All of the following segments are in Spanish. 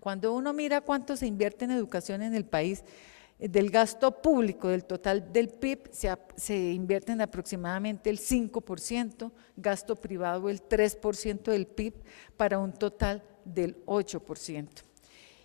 Cuando uno mira cuánto se invierte en educación en el país, del gasto público, del total del PIB, se invierte en aproximadamente el 5%, gasto privado el 3% del PIB, para un total del 8%.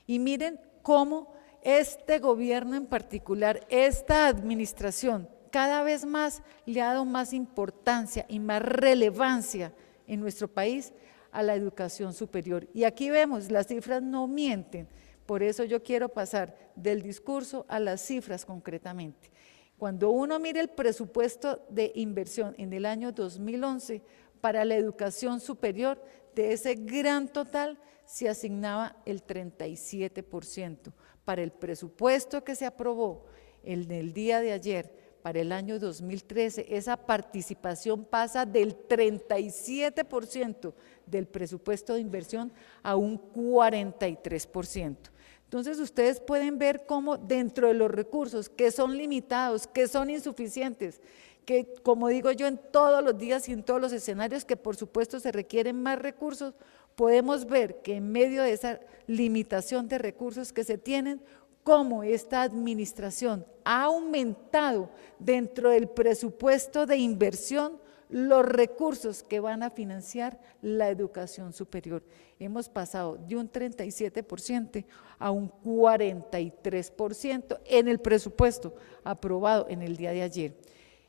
Y miren cómo este gobierno en particular, esta administración, cada vez más le ha dado más importancia y más relevancia en nuestro país a la educación superior. Y aquí vemos, las cifras no mienten, por eso yo quiero pasar del discurso a las cifras concretamente. Cuando uno mira el presupuesto de inversión en el año 2011 para la educación superior, de ese gran total se asignaba el 37%. Para el presupuesto que se aprobó en el día de ayer, para el año 2013, esa participación pasa del 37% del presupuesto de inversión a un 43%. Entonces, ustedes pueden ver cómo dentro de los recursos que son limitados, que son insuficientes, que como digo yo en todos los días y en todos los escenarios, que por supuesto se requieren más recursos, podemos ver que en medio de esa limitación de recursos que se tienen, cómo esta administración ha aumentado dentro del presupuesto de inversión los recursos que van a financiar la educación superior. Hemos pasado de un 37% a un 43% en el presupuesto aprobado en el día de ayer.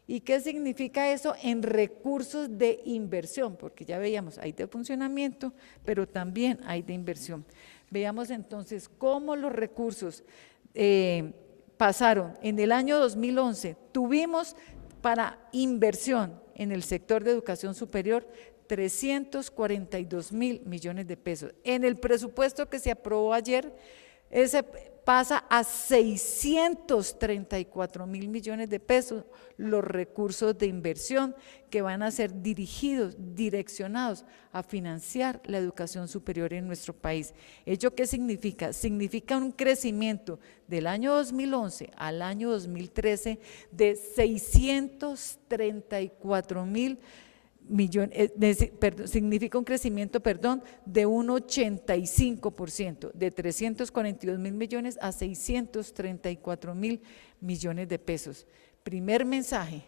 ¿Y qué significa eso en recursos de inversión? Porque ya veíamos, hay de funcionamiento, pero también hay de inversión. Veamos entonces cómo los recursos pasaron. En el año 2011 tuvimos para inversión en el sector de educación superior 342.000 millones de pesos. En el presupuesto que se aprobó ayer, ese pasa a 634.000 millones de pesos los recursos de inversión que van a ser dirigidos, direccionados a financiar la educación superior en nuestro país. ¿Ello qué significa? Significa un crecimiento del año 2011 al año 2013 de 634.000 millones, significa un crecimiento, de un 85%, de 342.000 millones a 634.000 millones de pesos. Primer mensaje,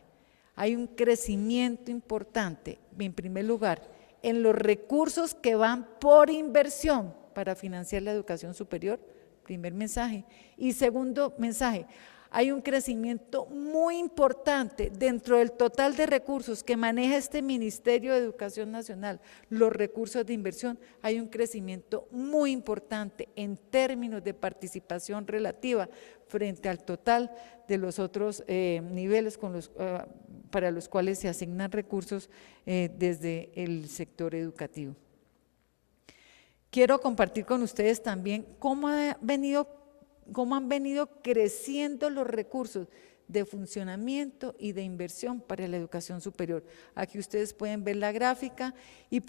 hay un crecimiento importante, en primer lugar, en los recursos que van por inversión para financiar la educación superior, primer mensaje. Y segundo mensaje, hay un crecimiento muy importante dentro del total de recursos que maneja este Ministerio de Educación Nacional, los recursos de inversión, hay un crecimiento muy importante en términos de participación relativa frente al total de los otros niveles para los cuales se asignan recursos desde el sector educativo. Quiero compartir con ustedes también cómo han venido creciendo los recursos de funcionamiento y de inversión para la educación superior. Aquí ustedes pueden ver la gráfica y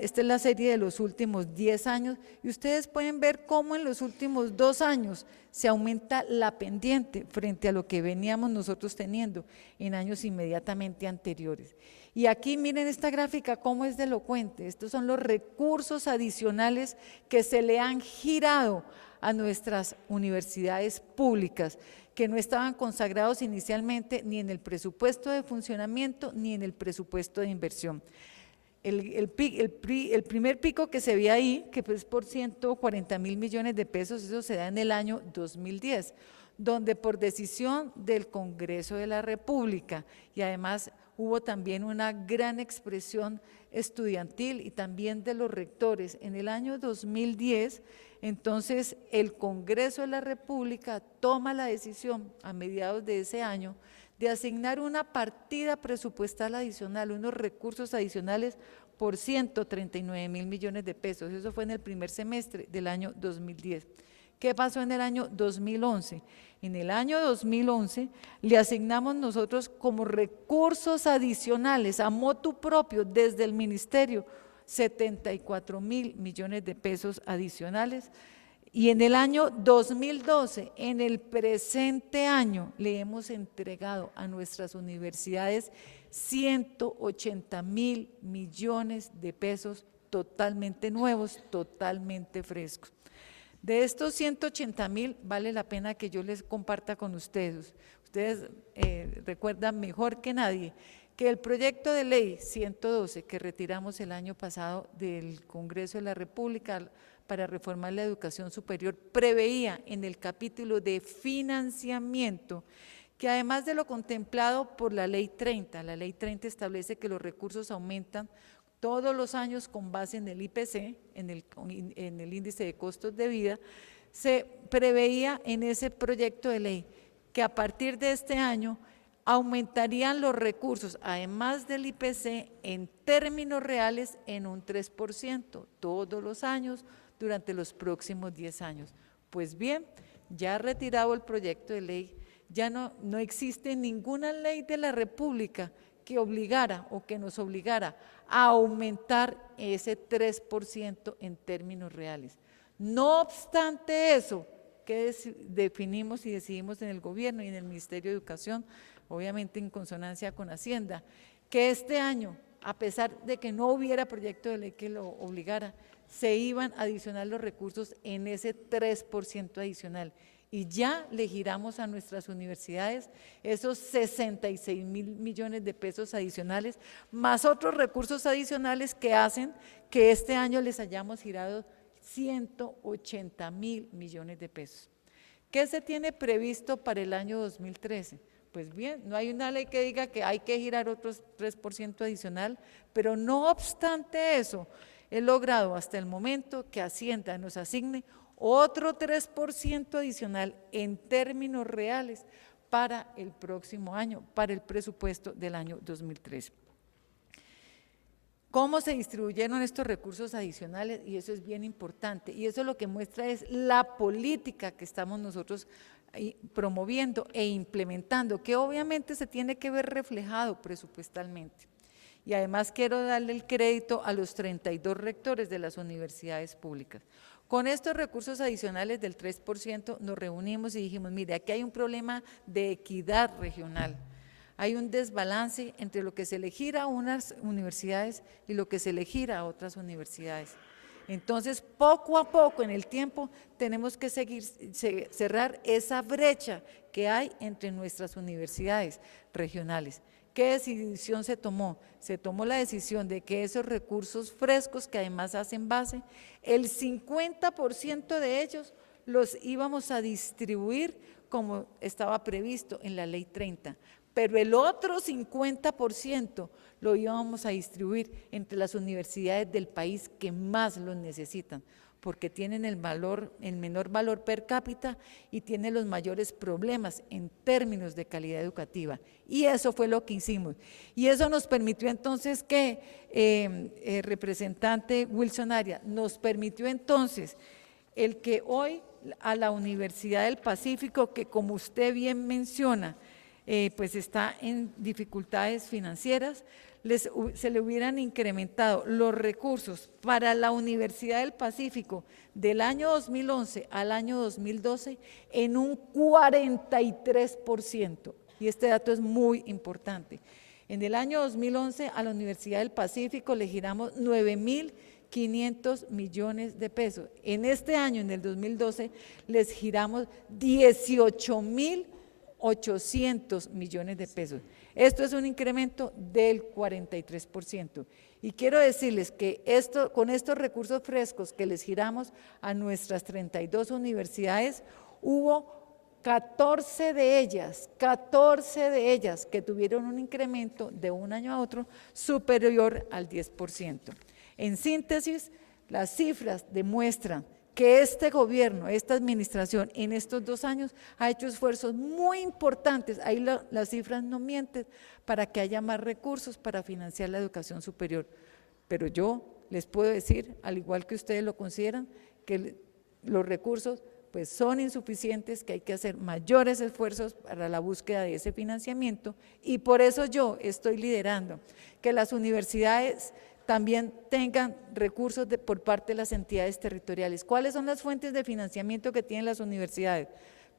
esta es la serie de los últimos 10 años y ustedes pueden ver cómo en los últimos 2 años se aumenta la pendiente frente a lo que veníamos nosotros teniendo en años inmediatamente anteriores. Y aquí miren esta gráfica cómo es de elocuente. Estos son los recursos adicionales que se le han girado a nuestras universidades públicas, que no estaban consagrados inicialmente ni en el presupuesto de funcionamiento ni en el presupuesto de inversión. El primer pico que se ve ahí, que es por 140.000 millones de pesos, eso se da en el año 2010, donde por decisión del Congreso de la República y además hubo también una gran expresión estudiantil y también de los rectores en el año 2010, entonces el Congreso de la República toma la decisión a mediados de ese año de asignar una partida presupuestal adicional, unos recursos adicionales por 139.000 millones de pesos, eso fue en el primer semestre del año 2010. ¿Qué pasó en el año 2011? En el año 2011 le asignamos nosotros como recursos adicionales a motu propio desde el ministerio 74.000 millones de pesos adicionales y en el año 2012, en el presente año, le hemos entregado a nuestras universidades 180.000 millones de pesos totalmente nuevos, totalmente frescos. De estos 180.000, vale la pena que yo les comparta con ustedes. Ustedes recuerdan mejor que nadie que el proyecto de ley 112 que retiramos el año pasado del Congreso de la República para reformar la educación superior preveía en el capítulo de financiamiento que además de lo contemplado por la Ley 30 establece que los recursos aumentan todos los años con base en el IPC, en el índice de costos de vida. Se preveía en ese proyecto de ley que a partir de este año aumentarían los recursos, además del IPC, en términos reales en un 3% todos los años durante los próximos 10 años. Pues bien, ya retirado el proyecto de ley, ya no existe ninguna ley de la República que obligara o que nos obligara a aumentar ese 3% en términos reales. No obstante eso, que definimos y decidimos en el gobierno y en el Ministerio de Educación, obviamente en consonancia con Hacienda, que este año, a pesar de que no hubiera proyecto de ley que lo obligara, se iban a adicionar los recursos en ese 3% adicional. Y ya le giramos a nuestras universidades esos 66.000 millones de pesos adicionales, más otros recursos adicionales que hacen que este año les hayamos girado 180.000 millones de pesos. ¿Qué se tiene previsto para el año 2013? Pues bien, no hay una ley que diga que hay que girar otros 3% adicional, pero no obstante eso, he logrado hasta el momento que Hacienda nos asigne otro 3% adicional en términos reales para el próximo año, para el presupuesto del año 2013. ¿Cómo se distribuyeron estos recursos adicionales? Y eso es bien importante, y eso lo que muestra es la política que estamos nosotros promoviendo e implementando, que obviamente se tiene que ver reflejado presupuestalmente. Y además quiero darle el crédito a los 32 rectores de las universidades públicas. Con estos recursos adicionales del 3% nos reunimos y dijimos, mire, aquí hay un problema de equidad regional. Hay un desbalance entre lo que se le gira a unas universidades y lo que se le gira a otras universidades. Entonces, poco a poco en el tiempo tenemos que cerrar esa brecha que hay entre nuestras universidades regionales. ¿Qué decisión se tomó? Se tomó la decisión de que esos recursos frescos, que además hacen base, el 50% de ellos los íbamos a distribuir como estaba previsto en la Ley 30, pero el otro 50% lo íbamos a distribuir entre las universidades del país que más lo necesitan, porque tienen el menor valor per cápita y tienen los mayores problemas en términos de calidad educativa. Y eso fue lo que hicimos. Y eso nos permitió entonces que, representante Wilson Arias, nos permitió entonces el que hoy a la Universidad del Pacífico, que como usted bien menciona, pues está en dificultades financieras, se le hubieran incrementado los recursos para la Universidad del Pacífico del año 2011 al año 2012 en un 43%. Y este dato es muy importante. En el año 2011 a la Universidad del Pacífico le giramos 9.500 millones de pesos. En este año, en el 2012, les giramos 18.800 millones de pesos. Esto es un incremento del 43%. Y quiero decirles que con estos recursos frescos que les giramos a nuestras 32 universidades, hubo 14 de ellas que tuvieron un incremento de un año a otro superior al 10%. En síntesis, las cifras demuestran que este gobierno, esta administración en estos 2 años ha hecho esfuerzos muy importantes, ahí las cifras no mienten, para que haya más recursos para financiar la educación superior. Pero yo les puedo decir, al igual que ustedes lo consideran, que los recursos pues son insuficientes, que hay que hacer mayores esfuerzos para la búsqueda de ese financiamiento, y por eso yo estoy liderando que las universidades también tengan recursos por parte de las entidades territoriales. ¿Cuáles son las fuentes de financiamiento que tienen las universidades?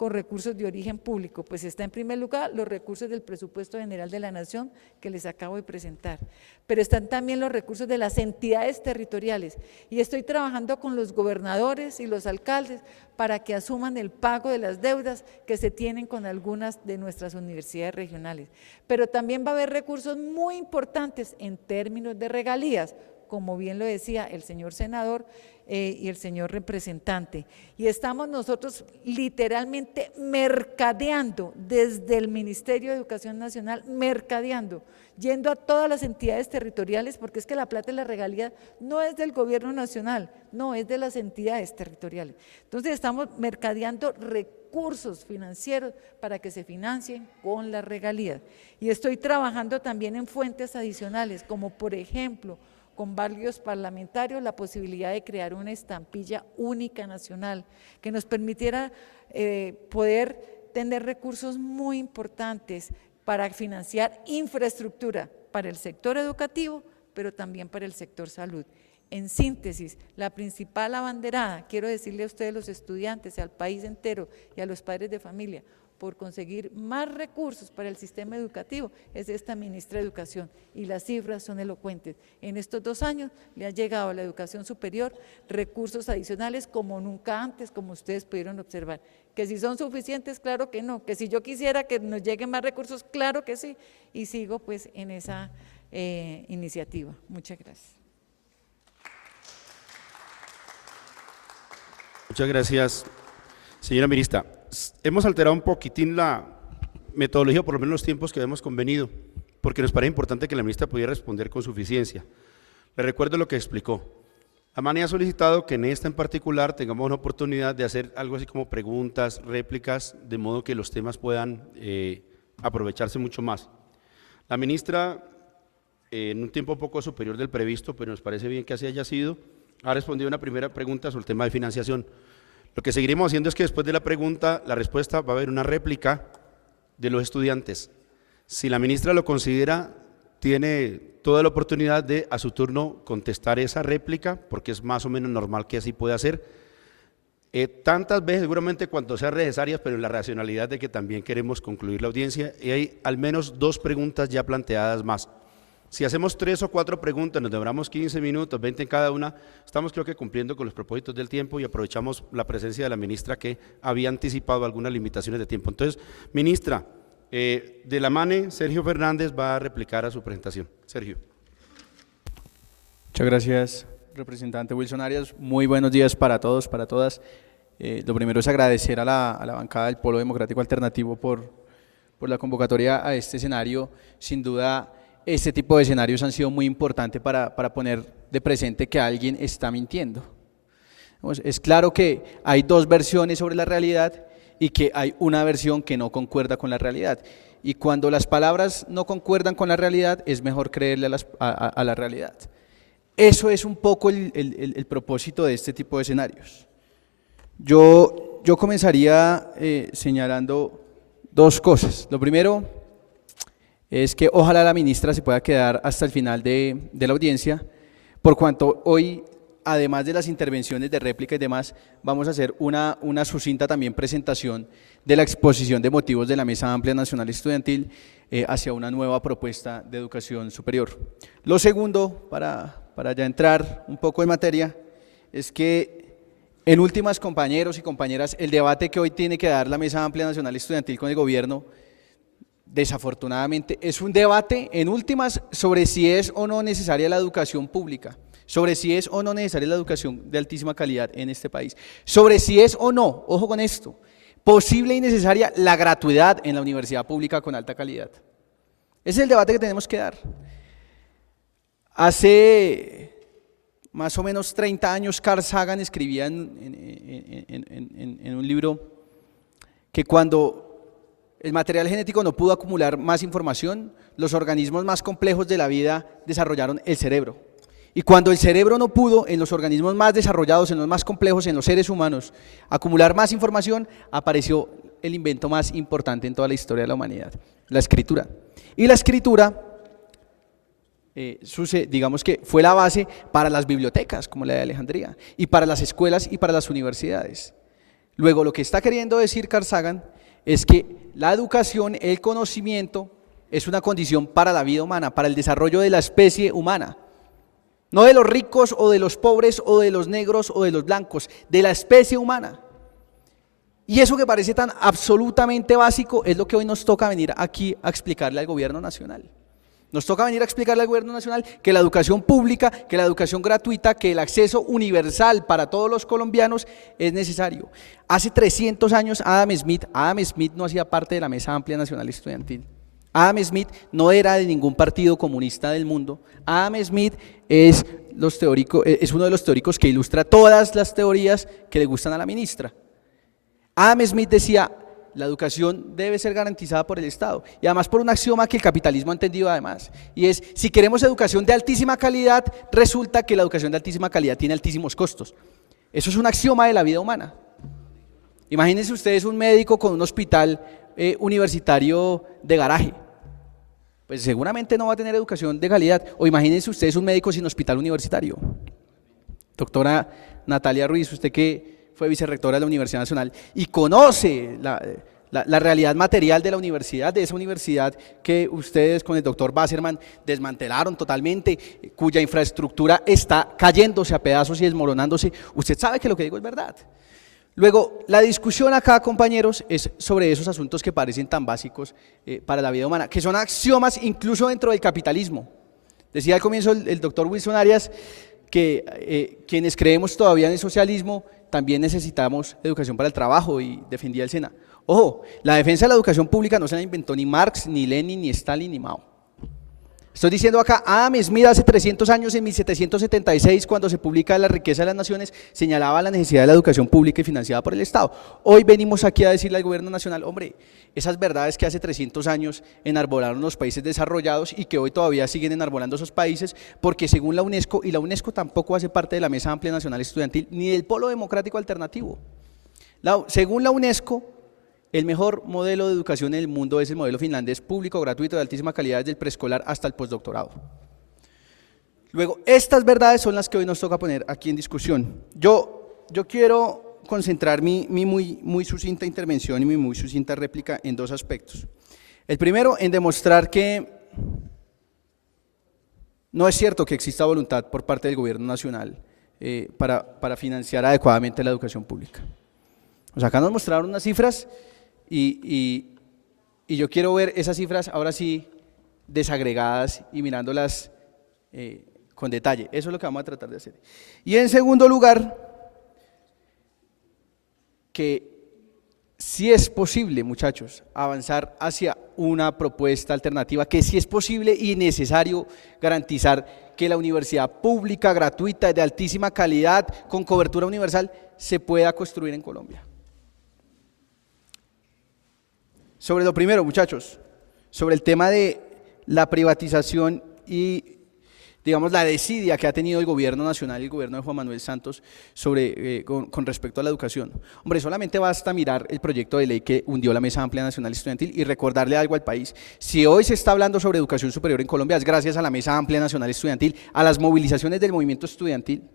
con recursos de origen público, pues está en primer lugar los recursos del presupuesto general de la Nación que les acabo de presentar, pero están también los recursos de las entidades territoriales y estoy trabajando con los gobernadores y los alcaldes para que asuman el pago de las deudas que se tienen con algunas de nuestras universidades regionales, pero también va a haber recursos muy importantes en términos de regalías, como bien lo decía el señor senador y el señor representante, y estamos nosotros literalmente mercadeando desde el Ministerio de Educación Nacional, mercadeando, yendo a todas las entidades territoriales, porque es que la plata de la regalía no es del gobierno nacional, no, es de las entidades territoriales. Entonces estamos mercadeando recursos financieros para que se financien con las regalías, y estoy trabajando también en fuentes adicionales, como por ejemplo, con varios parlamentarios, la posibilidad de crear una estampilla única nacional que nos permitiera poder tener recursos muy importantes para financiar infraestructura para el sector educativo, pero también para el sector salud. En síntesis, la principal abanderada, quiero decirle a ustedes, los estudiantes, al país entero y a los padres de familia, por conseguir más recursos para el sistema educativo, es esta ministra de Educación, y las cifras son elocuentes. En estos 2 años le han llegado a la educación superior recursos adicionales como nunca antes, como ustedes pudieron observar. Que si son suficientes, claro que no, que si yo quisiera que nos lleguen más recursos, claro que sí, y sigo pues en esa iniciativa. Muchas gracias. Muchas gracias, señora ministra. Hemos alterado un poquitín la metodología, por lo menos los tiempos que habíamos convenido, porque nos parece importante que la ministra pudiera responder con suficiencia. Le recuerdo lo que explicó. Amani ha solicitado que en esta en particular tengamos una oportunidad de hacer algo así como preguntas, réplicas, de modo que los temas puedan aprovecharse mucho más. La ministra, en un tiempo poco superior del previsto, pero nos parece bien que así haya sido, ha respondido una primera pregunta sobre el tema de financiación. Lo que seguiremos haciendo es que después de la pregunta, la respuesta, va a haber una réplica de los estudiantes. Si la ministra lo considera, tiene toda la oportunidad de a su turno contestar esa réplica, porque es más o menos normal que así pueda ser. Tantas veces seguramente cuanto sean necesarias, pero en la racionalidad de que también queremos concluir la audiencia, y hay al menos 2 preguntas ya planteadas más. Si hacemos 3 o 4 preguntas, nos demoramos 15 minutos, 20 en cada una, estamos creo que cumpliendo con los propósitos del tiempo y aprovechamos la presencia de la ministra que había anticipado algunas limitaciones de tiempo. Entonces, ministra, de la MANE, Sergio Fernández va a replicar a su presentación. Sergio. Muchas gracias, representante Wilson Arias. Muy buenos días para todos, para todas. Lo primero es agradecer a la bancada del Polo Democrático Alternativo por la convocatoria a este escenario. Sin duda, este tipo de escenarios han sido muy importantes para poner de presente que alguien está mintiendo. Es claro que hay 2 versiones sobre la realidad y que hay una versión que no concuerda con la realidad. Y cuando las palabras no concuerdan con la realidad, es mejor creerle a la realidad. Eso es un poco el propósito de este tipo de escenarios. Yo comenzaría señalando 2 cosas. Lo primero es que ojalá la ministra se pueda quedar hasta el final de la audiencia, por cuanto hoy, además de las intervenciones de réplica y demás, vamos a hacer una sucinta también presentación de la exposición de motivos de la Mesa Amplia Nacional Estudiantil hacia una nueva propuesta de educación superior. Lo segundo, para ya entrar un poco en materia, es que en últimas, compañeros y compañeras, el debate que hoy tiene que dar la Mesa Amplia Nacional Estudiantil con el gobierno, desafortunadamente, es un debate en últimas sobre si es o no necesaria la educación pública, sobre si es o no necesaria la educación de altísima calidad en este país, sobre si es o no, ojo con esto, posible y necesaria la gratuidad en la universidad pública con alta calidad. Ese es el debate que tenemos que dar. Hace más o menos 30 años Carl Sagan escribía en un libro que cuando el material genético no pudo acumular más información, los organismos más complejos de la vida desarrollaron el cerebro. Y cuando el cerebro no pudo, en los organismos más desarrollados, en los más complejos, en los seres humanos, acumular más información, apareció el invento más importante en toda la historia de la humanidad, la escritura. Y la escritura, digamos que fue la base para las bibliotecas, como la de Alejandría, y para las escuelas y para las universidades. Luego, lo que está queriendo decir Carl Sagan es que la educación, el conocimiento, es una condición para la vida humana, para el desarrollo de la especie humana. No de los ricos o de los pobres o de los negros o de los blancos, de la especie humana. Y eso que parece tan absolutamente básico es lo que hoy nos toca venir aquí a explicarle al gobierno nacional. Nos toca venir a explicarle al gobierno nacional que la educación pública, que la educación gratuita, que el acceso universal para todos los colombianos es necesario. Hace 300 años Adam Smith no hacía parte de la Mesa Amplia Nacional Estudiantil. Adam Smith no era de ningún partido comunista del mundo. Adam Smith es uno de los teóricos que ilustra todas las teorías que le gustan a la ministra. Adam Smith decía: la educación debe ser garantizada por el Estado, y además por un axioma que el capitalismo ha entendido además, y es: si queremos educación de altísima calidad, resulta que la educación de altísima calidad tiene altísimos costos. Eso es un axioma de la vida humana. Imagínense ustedes un médico con un hospital universitario de garaje, pues seguramente no va a tener educación de calidad. O imagínense ustedes un médico sin hospital universitario. Doctora Natalia Ruiz, usted que fue vicerrectora de la Universidad Nacional y conoce la realidad material de la universidad, de esa universidad que ustedes con el doctor Wasserman desmantelaron totalmente, cuya infraestructura está cayéndose a pedazos y desmoronándose. Usted sabe que lo que digo es verdad. Luego, la discusión acá, compañeros, es sobre esos asuntos que parecen tan básicos para la vida humana, que son axiomas incluso dentro del capitalismo. Decía al comienzo el doctor Wilson Arias que quienes creemos todavía en el socialismo también necesitamos educación para el trabajo, y defendía el SENA. Ojo, la defensa de la educación pública no se la inventó ni Marx, ni Lenin, ni Stalin, ni Mao. Estoy diciendo acá, Adam Smith hace 300 años, en 1776, cuando se publica La riqueza de las naciones, señalaba la necesidad de la educación pública y financiada por el Estado. Hoy venimos aquí a decirle al gobierno nacional: hombre, esas verdades que hace 300 años enarbolaron los países desarrollados y que hoy todavía siguen enarbolando esos países, porque según la UNESCO, y la UNESCO tampoco hace parte de la Mesa Amplia Nacional Estudiantil ni del Polo Democrático Alternativo, según la UNESCO, el mejor modelo de educación en el mundo es el modelo finlandés, público, gratuito, de altísima calidad desde el preescolar hasta el postdoctorado. Luego, estas verdades son las que hoy nos toca poner aquí en discusión. Yo quiero concentrar mi muy sucinta intervención y mi muy sucinta réplica en dos aspectos. El primero, en demostrar que no es cierto que exista voluntad por parte del gobierno nacional para financiar adecuadamente la educación pública. O sea, acá nos mostraron unas cifras y yo quiero ver esas cifras ahora sí desagregadas y mirándolas con detalle. Eso es lo que vamos a tratar de hacer. Y en segundo lugar, que sí es posible, muchachos, avanzar hacia una propuesta alternativa, que sí es posible y necesario garantizar que la universidad pública, gratuita, de altísima calidad, con cobertura universal, se pueda construir en Colombia. Sobre lo primero, muchachos, sobre el tema de la privatización y, digamos, la desidia que ha tenido el gobierno nacional y el gobierno de Juan Manuel Santos con respecto a la educación. Hombre, solamente basta mirar el proyecto de ley que hundió la Mesa Amplia Nacional Estudiantil y recordarle algo al país. Si hoy se está hablando sobre educación superior en Colombia, es gracias a la Mesa Amplia Nacional Estudiantil, a las movilizaciones del movimiento estudiantil.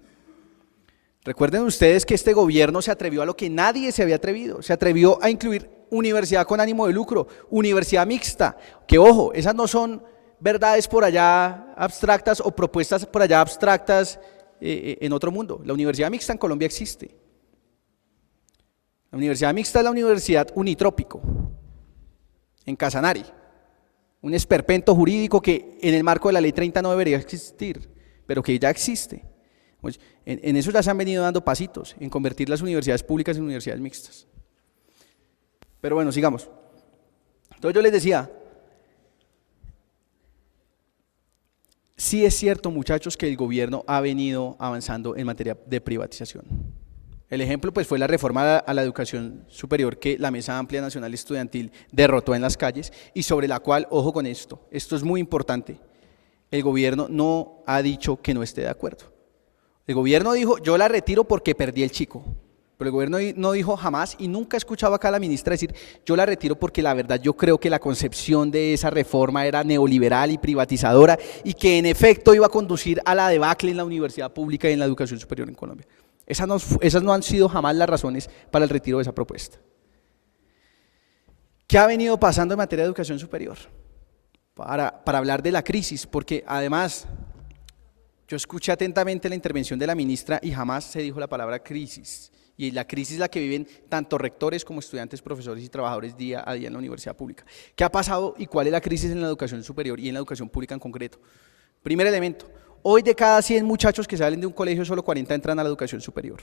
Recuerden ustedes que este gobierno se atrevió a lo que nadie se había atrevido, se atrevió a incluir universidad con ánimo de lucro, universidad mixta, que ojo, esas no son verdades por allá abstractas o propuestas por allá abstractas en otro mundo. La universidad mixta en Colombia existe. La universidad mixta es la Universidad Unitrópico, en Casanare, un esperpento jurídico que en el marco de la ley 30 no debería existir, pero que ya existe. Pues, en eso ya se han venido dando pasitos, en convertir las universidades públicas en universidades mixtas. Pero bueno, sigamos. Entonces yo les decía, sí es cierto, muchachos, que el gobierno ha venido avanzando en materia de privatización. El ejemplo pues fue la reforma a la educación superior que la Mesa Amplia Nacional Estudiantil derrotó en las calles y sobre la cual, ojo con esto es muy importante, el gobierno no ha dicho que no esté de acuerdo. El gobierno dijo: yo la retiro porque perdí el chico. Pero el gobierno no dijo jamás, y nunca he escuchado acá a la ministra decir: yo la retiro porque la verdad yo creo que la concepción de esa reforma era neoliberal y privatizadora y que en efecto iba a conducir a la debacle en la universidad pública y en la educación superior en Colombia. Esas no han sido jamás las razones para el retiro de esa propuesta. ¿Qué ha venido pasando en materia de educación superior? Para hablar de la crisis, porque además yo escuché atentamente la intervención de la ministra y jamás se dijo la palabra crisis. Y la crisis es la que viven tanto rectores como estudiantes, profesores y trabajadores día a día en la universidad pública. ¿Qué ha pasado y cuál es la crisis en la educación superior y en la educación pública en concreto? Primer elemento, hoy de cada 100 muchachos que salen de un colegio, solo 40 entran a la educación superior.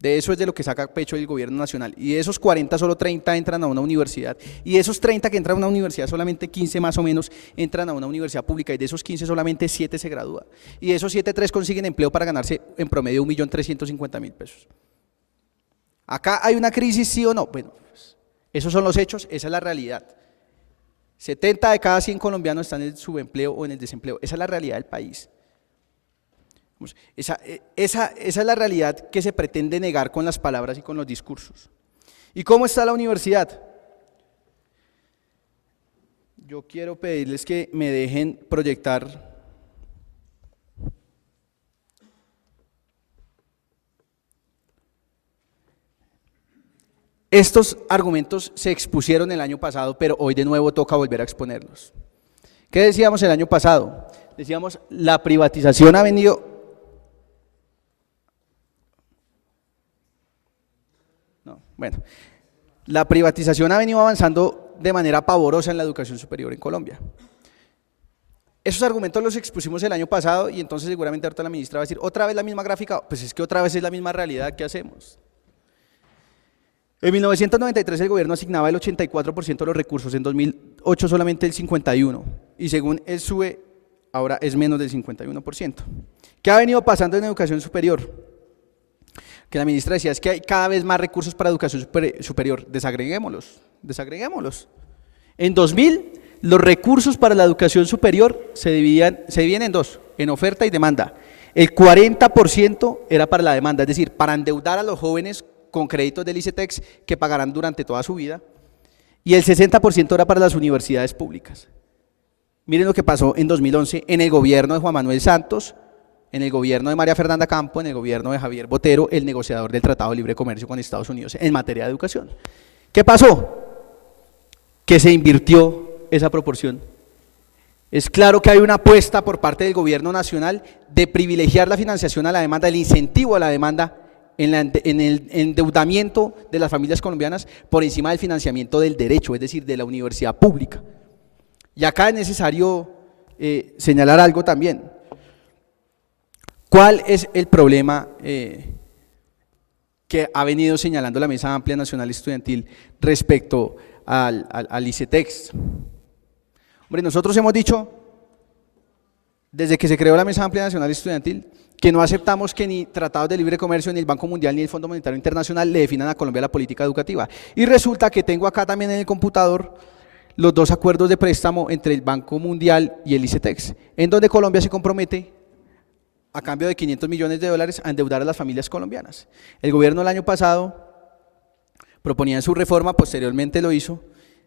De eso es de lo que saca pecho el gobierno nacional. Y de esos 40, solo 30 entran a una universidad. Y de esos 30 que entran a una universidad, solamente 15 más o menos entran a una universidad pública. Y de esos 15, solamente 7 se gradúan. Y de esos 7, 3 consiguen empleo para ganarse en promedio 1.350.000 pesos. ¿Acá hay una crisis, sí o no? Bueno, pues, esos son los hechos, esa es la realidad. 70 de cada 100 colombianos están en el subempleo o en el desempleo. Esa es la realidad del país. Esa es la realidad que se pretende negar con las palabras y con los discursos. ¿Y cómo está la universidad? Yo quiero pedirles que me dejen proyectar estos argumentos. Se expusieron el año pasado, pero hoy de nuevo toca volver a exponerlos. ¿Qué decíamos el año pasado? Decíamos, la privatización ha venido… Bueno, la privatización ha venido avanzando de manera pavorosa en la educación superior en Colombia. Esos argumentos los expusimos el año pasado y entonces seguramente ahorita la ministra va a decir, ¿otra vez la misma gráfica? Pues es que otra vez es la misma realidad, ¿qué hacemos? En 1993 el gobierno asignaba el 84% de los recursos, en 2008 solamente el 51%, y según el SUE ahora es menos del 51%. ¿Qué ha venido pasando en educación superior? Que la ministra decía, es que hay cada vez más recursos para educación superior, desagreguémoslos. En 2000, los recursos para la educación superior se dividen en dos, en oferta y demanda. El 40% era para la demanda, es decir, para endeudar a los jóvenes con créditos del ICETEX que pagarán durante toda su vida, y el 60% era para las universidades públicas. Miren lo que pasó en 2011 en el gobierno de Juan Manuel Santos, en el gobierno de María Fernanda Campo, en el gobierno de Javier Botero, el negociador del Tratado de Libre Comercio con Estados Unidos en materia de educación. ¿Qué pasó? Que se invirtió esa proporción. Es claro que hay una apuesta por parte del gobierno nacional de privilegiar la financiación a la demanda, el incentivo a la demanda en el endeudamiento de las familias colombianas por encima del financiamiento del derecho, es decir, de la universidad pública. Y acá es necesario señalar algo también. ¿Cuál es el problema que ha venido señalando la Mesa Amplia Nacional Estudiantil respecto al ICETEX? Hombre, nosotros hemos dicho, desde que se creó la Mesa Amplia Nacional Estudiantil, que no aceptamos que ni tratados de libre comercio, ni el Banco Mundial, ni el Fondo Monetario Internacional le definan a Colombia la política educativa. Y resulta que tengo acá también en el computador los dos acuerdos de préstamo entre el Banco Mundial y el ICETEX, en donde Colombia se compromete a cambio de $500 millones a endeudar a las familias colombianas. El gobierno el año pasado proponía en su reforma, posteriormente lo hizo,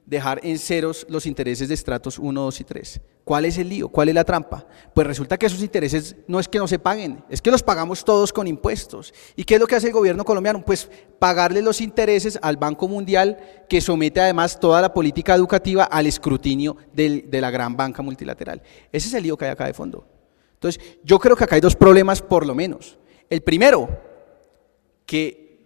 dejar en ceros los intereses de estratos 1, 2 y 3. ¿Cuál es el lío? ¿Cuál es la trampa? Pues resulta que esos intereses no es que no se paguen, es que los pagamos todos con impuestos. ¿Y qué es lo que hace el gobierno colombiano? Pues pagarle los intereses al Banco Mundial, que somete además toda la política educativa al escrutinio de la gran banca multilateral. Ese es el lío que hay acá de fondo. Entonces, yo creo que acá hay dos problemas por lo menos. El primero, que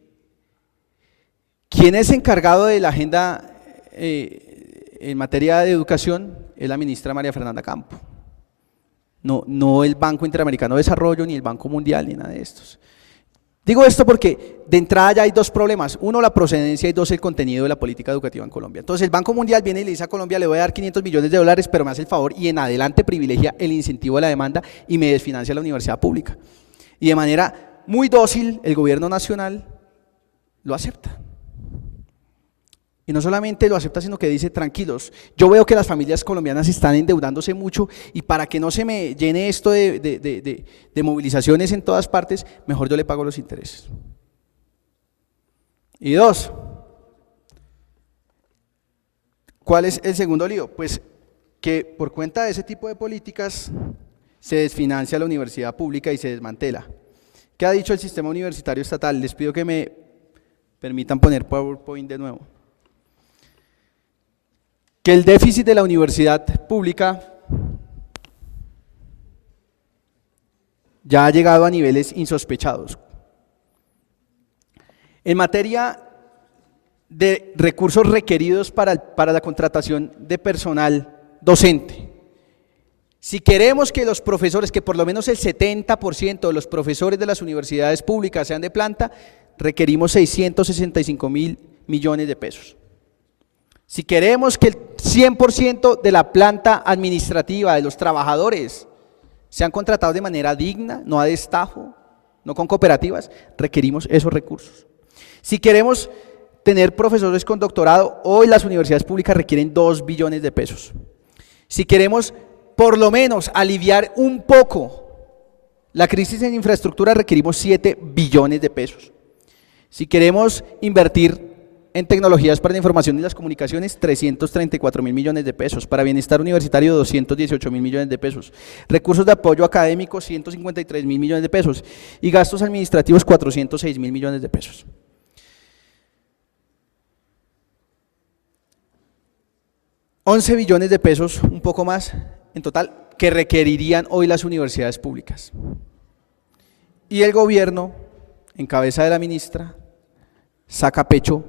quien es encargado de la agenda en materia de educación es la ministra María Fernanda Campo. No el Banco Interamericano de Desarrollo, ni el Banco Mundial, ni nada de estos. Digo esto porque de entrada ya hay dos problemas. Uno, la procedencia, y dos, el contenido de la política educativa en Colombia. Entonces el Banco Mundial viene y le dice a Colombia, le voy a dar $500 millones, pero me hace el favor y en adelante privilegia el incentivo a la demanda y me desfinancia la universidad pública. Y de manera muy dócil el gobierno nacional lo acepta. Y no solamente lo acepta, sino que dice, tranquilos, yo veo que las familias colombianas están endeudándose mucho y para que no se me llene esto de movilizaciones en todas partes, mejor yo le pago los intereses. Y dos, ¿cuál es el segundo lío? Pues que por cuenta de ese tipo de políticas se desfinancia la universidad pública y se desmantela. ¿Qué ha dicho el sistema universitario estatal? Les pido que me permitan poner PowerPoint de nuevo. Que el déficit de la universidad pública ya ha llegado a niveles insospechados. En materia de recursos requeridos para la contratación de personal docente, si queremos que los profesores, que por lo menos el 70% de los profesores de las universidades públicas sean de planta, requerimos 665.000 millones de pesos. Si queremos que el 100% de la planta administrativa, de los trabajadores, sean contratados de manera digna, no a destajo, no con cooperativas, requerimos esos recursos. Si queremos tener profesores con doctorado, hoy las universidades públicas requieren 2 billones de pesos. Si queremos por lo menos aliviar un poco la crisis en infraestructura, requerimos 7 billones de pesos. Si queremos invertir en tecnologías para la información y las comunicaciones, 334.000 millones de pesos. Para bienestar universitario, 218.000 millones de pesos. Recursos de apoyo académico, 153.000 millones de pesos. Y gastos administrativos, 406.000 millones de pesos. $11 billones de pesos, un poco más en total, que requerirían hoy las universidades públicas. Y el gobierno, en cabeza de la ministra, saca pecho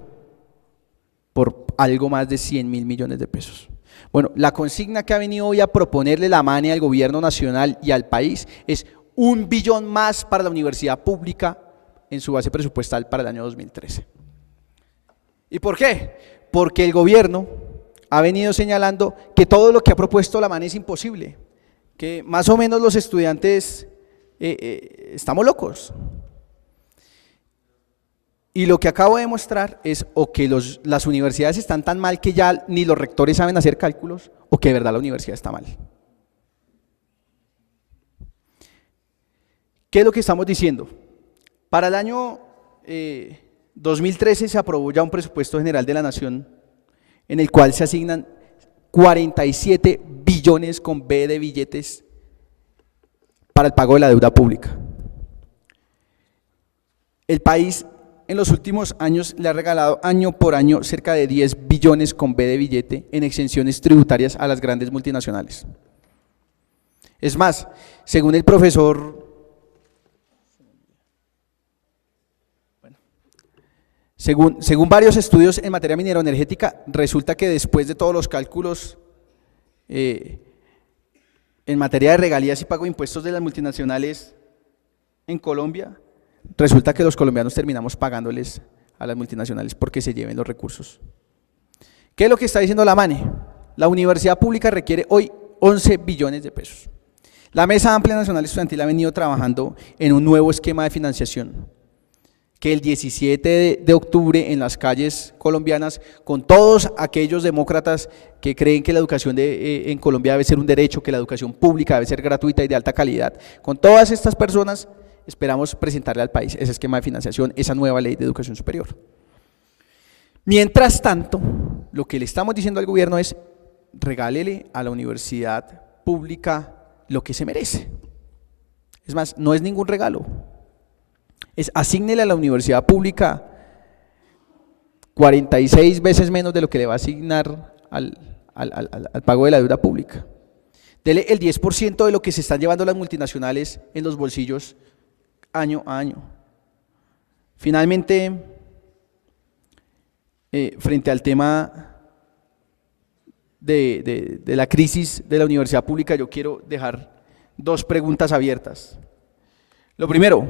por algo más de 100.000 millones de pesos. Bueno, la consigna que ha venido hoy a proponerle la MANE al gobierno nacional y al país es 1 billón más para la universidad pública en su base presupuestal para el año 2013. ¿Y por qué? Porque el gobierno ha venido señalando que todo lo que ha propuesto la MANE es imposible, que más o menos los estudiantes estamos locos. Y lo que acabo de mostrar es o que las universidades están tan mal que ya ni los rectores saben hacer cálculos, o que de verdad la universidad está mal. ¿Qué es lo que estamos diciendo? Para el año 2013 se aprobó ya un presupuesto general de la Nación en el cual se asignan 47 billones con B de billetes para el pago de la deuda pública. El país en los últimos años le ha regalado año por año cerca de 10 billones con B de billete en exenciones tributarias a las grandes multinacionales. Es más, según el profesor, según varios estudios en materia mineroenergética, resulta que después de todos los cálculos en materia de regalías y pago de impuestos de las multinacionales en Colombia, resulta que los colombianos terminamos pagándoles a las multinacionales porque se lleven los recursos. ¿Qué es lo que está diciendo la MANE? La universidad pública requiere hoy 11 billones de pesos. La Mesa Amplia Nacional Estudiantil ha venido trabajando en un nuevo esquema de financiación que el 17 de octubre en las calles colombianas, con todos aquellos demócratas que creen que la educación en Colombia debe ser un derecho, que la educación pública debe ser gratuita y de alta calidad, con todas estas personas esperamos presentarle al país ese esquema de financiación, esa nueva ley de educación superior. Mientras tanto, lo que le estamos diciendo al gobierno es: regálele a la universidad pública lo que se merece. Es más, no es ningún regalo, es asígnele a la universidad pública 46 veces menos de lo que le va a asignar al pago de la deuda pública. Dele el 10% de lo que se están llevando las multinacionales en los bolsillos año a año. Finalmente, frente al tema de la crisis de la universidad pública, yo quiero dejar 2 preguntas abiertas. Lo primero: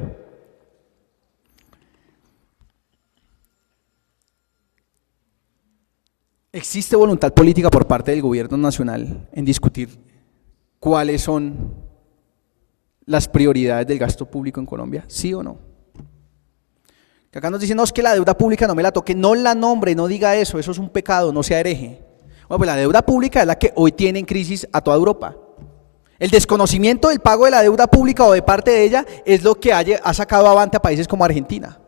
¿existe voluntad política por parte del gobierno nacional en discutir cuáles son las prioridades del gasto público en Colombia? ¿Sí o no? Que acá nos dicen: no, es que la deuda pública no me la toque, no la nombre, no diga eso es un pecado, no sea hereje. Bueno, pues la deuda pública es la que hoy tiene en crisis a toda Europa. El desconocimiento del pago de la deuda pública o de parte de ella es lo que ha sacado avante a países como Argentina.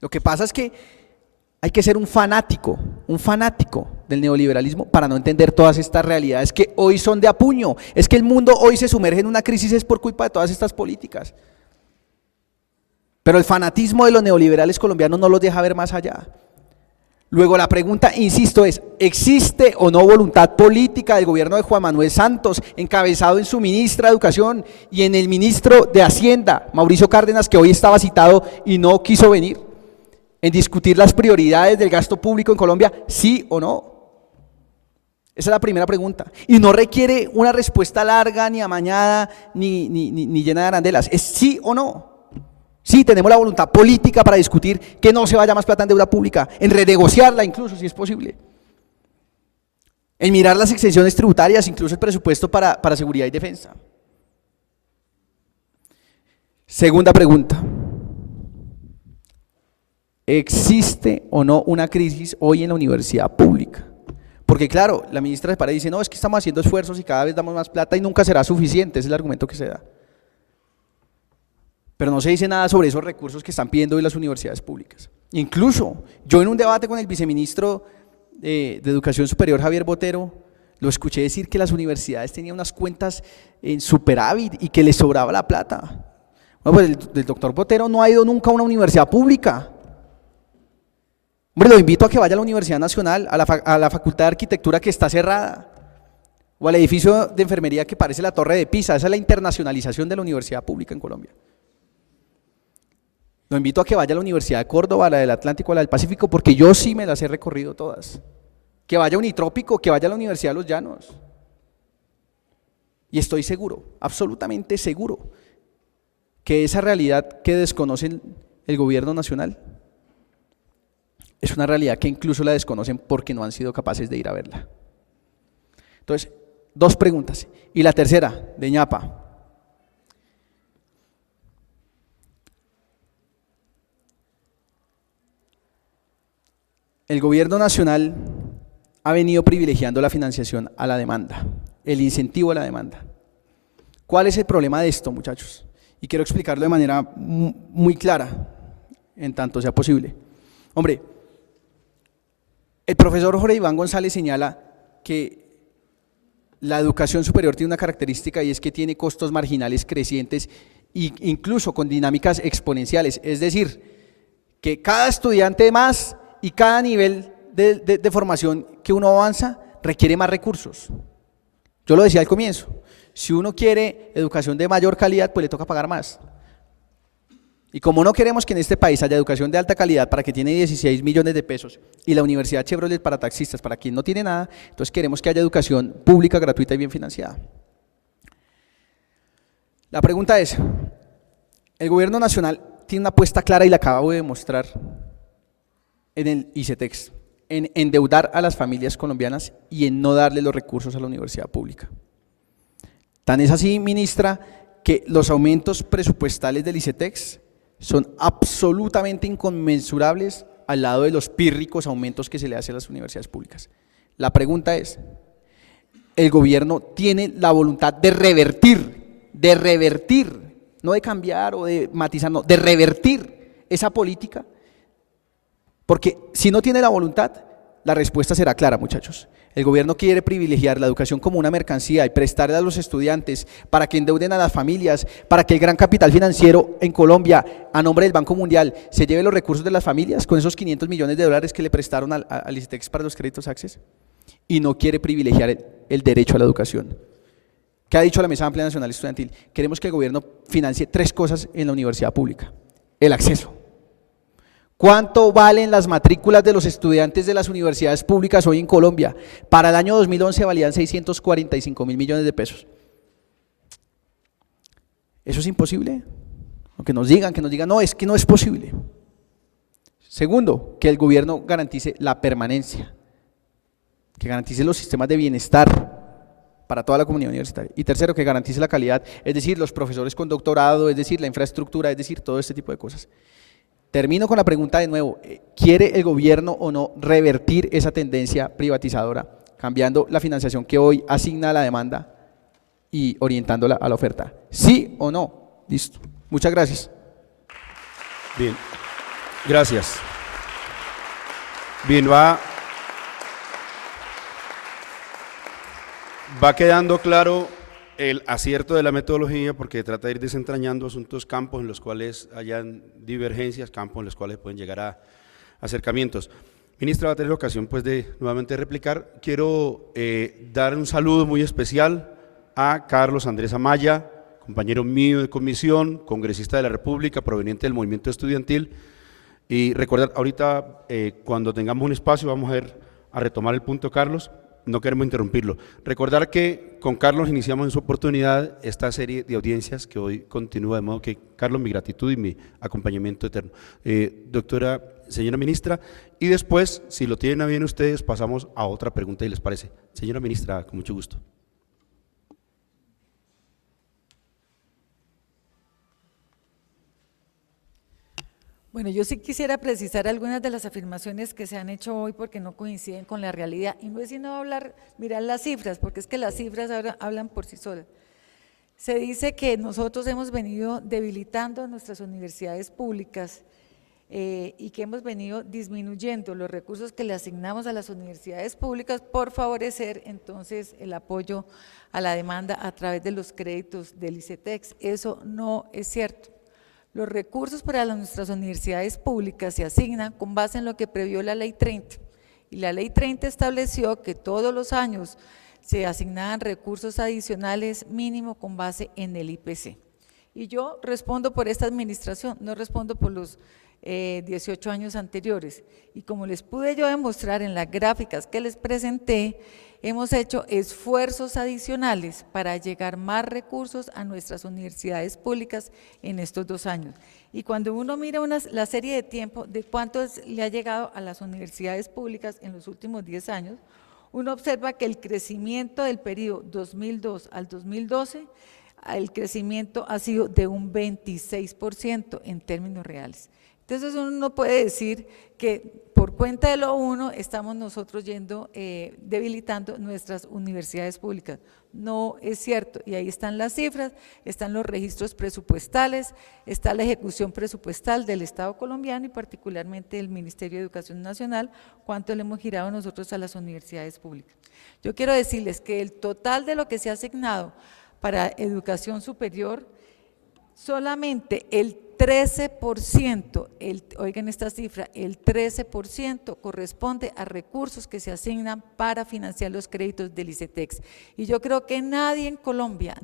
Lo que pasa es que Hay que ser un fanático del neoliberalismo para no entender todas estas realidades que hoy son de apuño. Es que el mundo hoy se sumerge en una crisis es por culpa de todas estas políticas. Pero el fanatismo de los neoliberales colombianos no los deja ver más allá. Luego la pregunta, insisto, es: ¿existe o no voluntad política del gobierno de Juan Manuel Santos, encabezado en su ministra de Educación y en el ministro de Hacienda, Mauricio Cárdenas, que hoy estaba citado y no quiso venir, en discutir las prioridades del gasto público en Colombia, sí o no? Esa es la primera pregunta. Y no requiere una respuesta larga, ni amañada, ni llena de arandelas. Es sí o no. Sí, tenemos la voluntad política para discutir que no se vaya más plata en deuda pública, en renegociarla incluso, si es posible. En mirar las exenciones tributarias, incluso el presupuesto para seguridad y defensa. Segunda pregunta. ¿Existe o no una crisis hoy en la universidad pública? Porque claro, la ministra se para y dice: no, es que estamos haciendo esfuerzos y cada vez damos más plata y nunca será suficiente, ese es el argumento que se da. Pero no se dice nada sobre esos recursos que están pidiendo hoy las universidades públicas. Incluso, yo en un debate con el viceministro de Educación Superior, Javier Botero, lo escuché decir que las universidades tenían unas cuentas en superávit y que les sobraba la plata. Bueno, pues el doctor Botero no ha ido nunca a una universidad pública. Hombre, lo invito a que vaya a la Universidad Nacional, a la Facultad de Arquitectura que está cerrada, o al edificio de enfermería que parece la Torre de Pisa. Esa es la internacionalización de la universidad pública en Colombia. Lo invito a que vaya a la Universidad de Córdoba, a la del Atlántico, a la del Pacífico, porque yo sí me las he recorrido todas. Que vaya a Unitrópico, que vaya a la Universidad de los Llanos. Y estoy seguro, absolutamente seguro, que esa realidad que desconocen el gobierno nacional es una realidad que incluso la desconocen porque no han sido capaces de ir a verla. Entonces, dos preguntas. Y la tercera, de ñapa. El gobierno nacional ha venido privilegiando la financiación a la demanda, el incentivo a la demanda. ¿Cuál es el problema de esto, muchachos? Y quiero explicarlo de manera muy clara, en tanto sea posible. Hombre, el profesor Jorge Iván González señala que la educación superior tiene una característica y es que tiene costos marginales crecientes e incluso con dinámicas exponenciales, es decir, que cada estudiante más y cada nivel de formación que uno avanza requiere más recursos. Yo lo decía al comienzo, si uno quiere educación de mayor calidad, pues le toca pagar más. Y como no queremos que en este país haya educación de alta calidad para quien tiene 16 millones de pesos y la Universidad Chevrolet para taxistas para quien no tiene nada, entonces queremos que haya educación pública, gratuita y bien financiada. La pregunta es, el gobierno nacional tiene una apuesta clara y la acabo de demostrar en el ICETEX, en endeudar a las familias colombianas y en no darle los recursos a la universidad pública. Tan es así, ministra, que los aumentos presupuestales del ICETEX son absolutamente inconmensurables al lado de los pírricos aumentos que se le hace a las universidades públicas. La pregunta es, ¿el gobierno tiene la voluntad de revertir, no de cambiar o de matizar, no, de revertir esa política? Porque si no tiene la voluntad, la respuesta será clara, muchachos. El gobierno quiere privilegiar la educación como una mercancía y prestarle a los estudiantes para que endeuden a las familias, para que el gran capital financiero en Colombia, a nombre del Banco Mundial, se lleve los recursos de las familias con esos 500 millones de dólares que le prestaron al ICETEX para los créditos Access, y no quiere privilegiar el derecho a la educación. ¿Qué ha dicho la Mesa Amplia Nacional Estudiantil? Queremos que el gobierno financie tres cosas en la universidad pública. El acceso. ¿Cuánto valen las matrículas de los estudiantes de las universidades públicas hoy en Colombia? Para el año 2011 valían 645 mil millones de pesos. ¿Eso es imposible? Que nos digan, no, es que no es posible. Segundo, que el gobierno garantice la permanencia, que garantice los sistemas de bienestar para toda la comunidad universitaria. Y tercero, que garantice la calidad, es decir, los profesores con doctorado, es decir, la infraestructura, es decir, todo este tipo de cosas. Termino con la pregunta de nuevo, ¿quiere el gobierno o no revertir esa tendencia privatizadora, cambiando la financiación que hoy asigna a la demanda y orientándola a la oferta? ¿Sí o no? Listo. Muchas gracias. Bien, gracias. Bien, va quedando claro el acierto de la metodología, porque trata de ir desentrañando asuntos, campos en los cuales hayan divergencias, campos en los cuales pueden llegar a acercamientos. Ministra, va a tener ocasión pues de nuevamente replicar. Quiero dar un saludo muy especial a Carlos Andrés Amaya, compañero mío de comisión, congresista de la República, proveniente del movimiento estudiantil, y recordar, ahorita cuando tengamos un espacio vamos a retomar el punto, Carlos, no queremos interrumpirlo. Recordar que con Carlos iniciamos en su oportunidad esta serie de audiencias que hoy continúa, de modo que, Carlos, mi gratitud y mi acompañamiento eterno. Doctora, señora ministra, y después, si lo tienen a bien ustedes, pasamos a otra pregunta, y les parece. Señora ministra, con mucho gusto. Bueno, yo sí quisiera precisar algunas de las afirmaciones que se han hecho hoy porque no coinciden con la realidad. Y no es sino mirar las cifras, porque es que las cifras ahora hablan por sí solas. Se dice que nosotros hemos venido debilitando nuestras universidades públicas y que hemos venido disminuyendo los recursos que le asignamos a las universidades públicas por favorecer entonces el apoyo a la demanda a través de los créditos del ICETEX. Eso no es cierto. Los recursos para nuestras universidades públicas se asignan con base en lo que previó la Ley 30, y la Ley 30 estableció que todos los años se asignaban recursos adicionales mínimo con base en el IPC. Y yo respondo por esta administración, no respondo por los 18 años anteriores. Y como les pude yo demostrar en las gráficas que les presenté, hemos hecho esfuerzos adicionales para llegar más recursos a nuestras universidades públicas en estos 2 años. Y cuando uno mira la serie de tiempo de cuánto le ha llegado a las universidades públicas en los últimos 10 años, uno observa que el crecimiento del periodo 2002 al 2012, el crecimiento ha sido de un 26% en términos reales. Entonces uno no puede decir que por cuenta de lo uno estamos nosotros debilitando nuestras universidades públicas. No es cierto, y ahí están las cifras, están los registros presupuestales, está la ejecución presupuestal del Estado colombiano y particularmente del Ministerio de Educación Nacional, cuánto le hemos girado nosotros a las universidades públicas. Yo quiero decirles que el total de lo que se ha asignado para educación superior, solamente el 13%, oigan esta cifra, el 13% corresponde a recursos que se asignan para financiar los créditos del ICETEX. Y yo creo que nadie en Colombia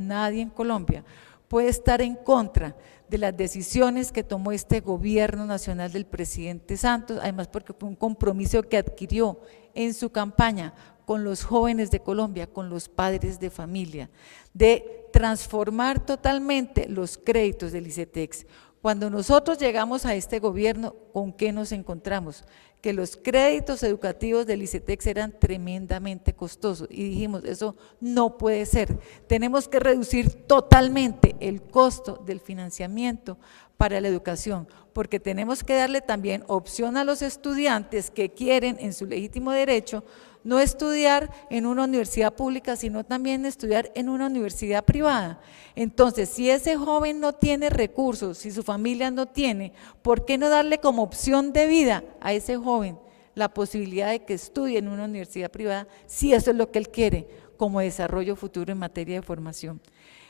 puede estar en contra de las decisiones que tomó este gobierno nacional del presidente Santos, además porque fue un compromiso que adquirió en su campaña con los jóvenes de Colombia, con los padres de familia, de transformar totalmente los créditos del ICETEX. Cuando nosotros llegamos a este gobierno, ¿con qué nos encontramos? Que los créditos educativos del ICETEX eran tremendamente costosos y dijimos, eso no puede ser, tenemos que reducir totalmente el costo del financiamiento para la educación, porque tenemos que darle también opción a los estudiantes que quieren en su legítimo derecho no estudiar en una universidad pública, sino también estudiar en una universidad privada. Entonces, si ese joven no tiene recursos, si su familia no tiene, ¿por qué no darle como opción de vida a ese joven la posibilidad de que estudie en una universidad privada, si eso es lo que él quiere como desarrollo futuro en materia de formación?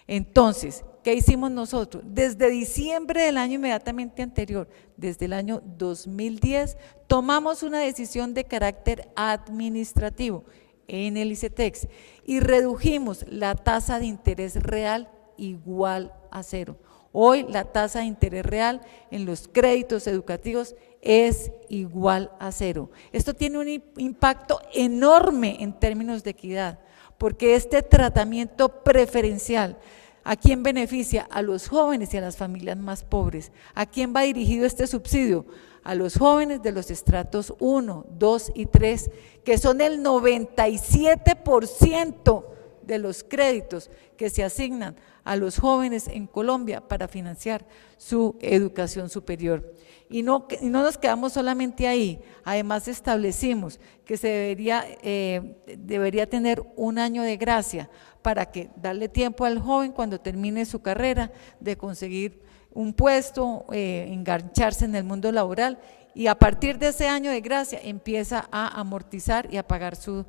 Entonces, ¿qué hicimos nosotros? Desde diciembre del año inmediatamente anterior, desde el año 2010, tomamos una decisión de carácter administrativo en el ICETEX y redujimos la tasa de interés real igual a 0. Hoy la tasa de interés real en los créditos educativos es igual a 0. Esto tiene un impacto enorme en términos de equidad, porque este tratamiento preferencial, ¿a quién beneficia? A los jóvenes y a las familias más pobres. ¿A quién va dirigido este subsidio? A los jóvenes de los estratos 1, 2 y 3, que son el 97% de los créditos que se asignan a los jóvenes en Colombia para financiar su educación superior. Y no nos quedamos solamente ahí, además establecimos que se debería tener un año de gracia para darle tiempo al joven cuando termine su carrera de conseguir un puesto, engancharse en el mundo laboral, y a partir de ese año de gracia empieza a amortizar y a pagar su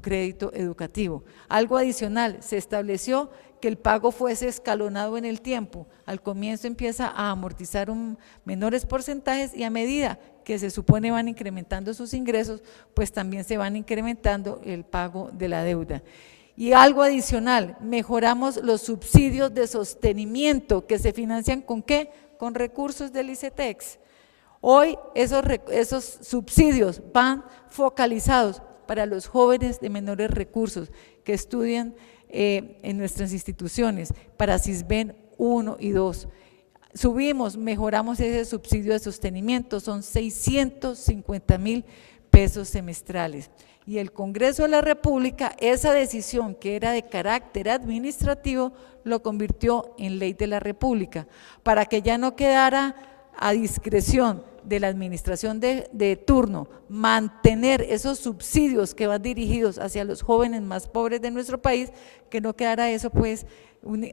crédito educativo. Algo adicional, se estableció que el pago fuese escalonado en el tiempo. Al comienzo empieza a amortizar menores porcentajes, y a medida que se supone van incrementando sus ingresos, pues también se van incrementando el pago de la deuda. Y algo adicional, mejoramos los subsidios de sostenimiento que se financian ¿con qué? Con recursos del ICETEX. Hoy esos subsidios van focalizados para los jóvenes de menores recursos que estudian en nuestras instituciones, para Sisbén 1 y 2. Mejoramos ese subsidio de sostenimiento, son 650.000 pesos semestrales. Y el Congreso de la República, esa decisión que era de carácter administrativo, lo convirtió en ley de la República, para que ya no quedara a discreción de la administración de turno mantener esos subsidios que van dirigidos hacia los jóvenes más pobres de nuestro país, que no quedara eso pues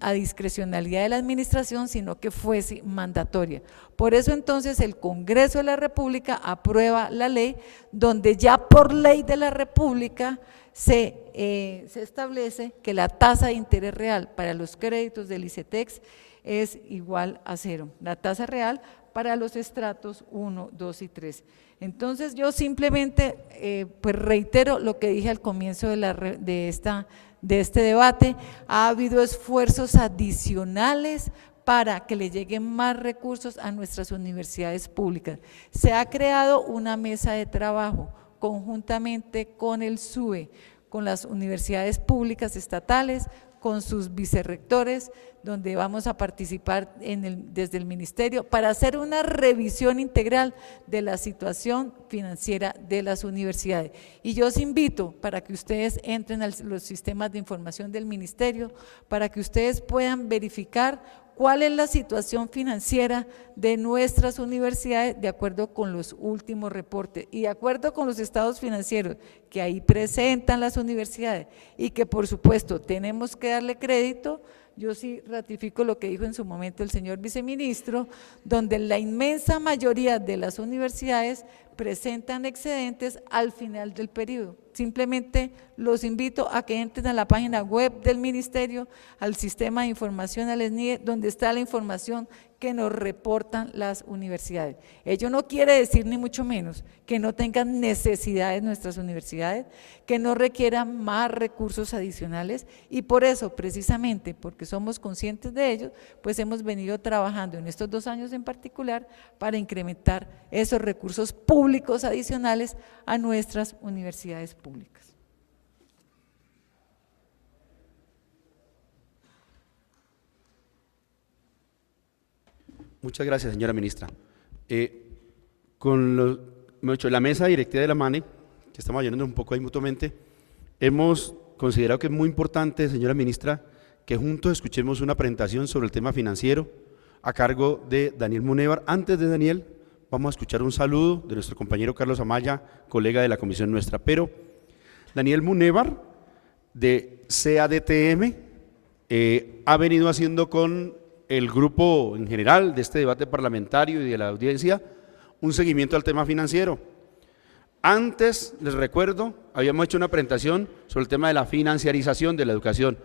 a discrecionalidad de la administración, sino que fuese mandatoria. Por eso entonces el Congreso de la República aprueba la ley, donde ya por ley de la República se establece que la tasa de interés real para los créditos del ICETEX es igual a 0, la tasa real para los estratos 1, 2 y 3. Entonces yo simplemente pues reitero lo que dije al comienzo de este debate. Ha habido esfuerzos adicionales para que le lleguen más recursos a nuestras universidades públicas. Se ha creado una mesa de trabajo conjuntamente con el SUE, con las universidades públicas estatales, con sus vicerrectores, donde vamos a participar desde el ministerio para hacer una revisión integral de la situación financiera de las universidades. Y yo os invito para que ustedes entren a los sistemas de información del ministerio, para que ustedes puedan verificar cuál es la situación financiera de nuestras universidades de acuerdo con los últimos reportes y de acuerdo con los estados financieros que ahí presentan las universidades, y que por supuesto tenemos que darle crédito. Yo sí ratifico lo que dijo en su momento el señor viceministro, donde la inmensa mayoría de las universidades presentan excedentes al final del periodo. Simplemente los invito a que entren a la página web del ministerio, al sistema de información, al SNIE, donde está la información que nos reportan las universidades. Ello no quiere decir ni mucho menos que no tengan necesidades nuestras universidades, que no requieran más recursos adicionales, y por eso, precisamente porque somos conscientes de ello, pues hemos venido trabajando en estos 2 años en particular para incrementar esos recursos públicos adicionales a nuestras universidades públicas. Muchas gracias, señora ministra. La mesa directiva de la MANE, que estamos ayudando un poco ahí mutuamente, hemos considerado que es muy importante, señora ministra, que juntos escuchemos una presentación sobre el tema financiero a cargo de Daniel Munévar. Antes de Daniel, vamos a escuchar un saludo de nuestro compañero Carlos Amaya, colega de la comisión nuestra. Pero Daniel Munévar, de CADTM, ha venido haciendo con el grupo en general de este debate parlamentario y de la audiencia un seguimiento al tema financiero. Antes, les recuerdo, habíamos hecho una presentación sobre el tema de la financiarización de la educación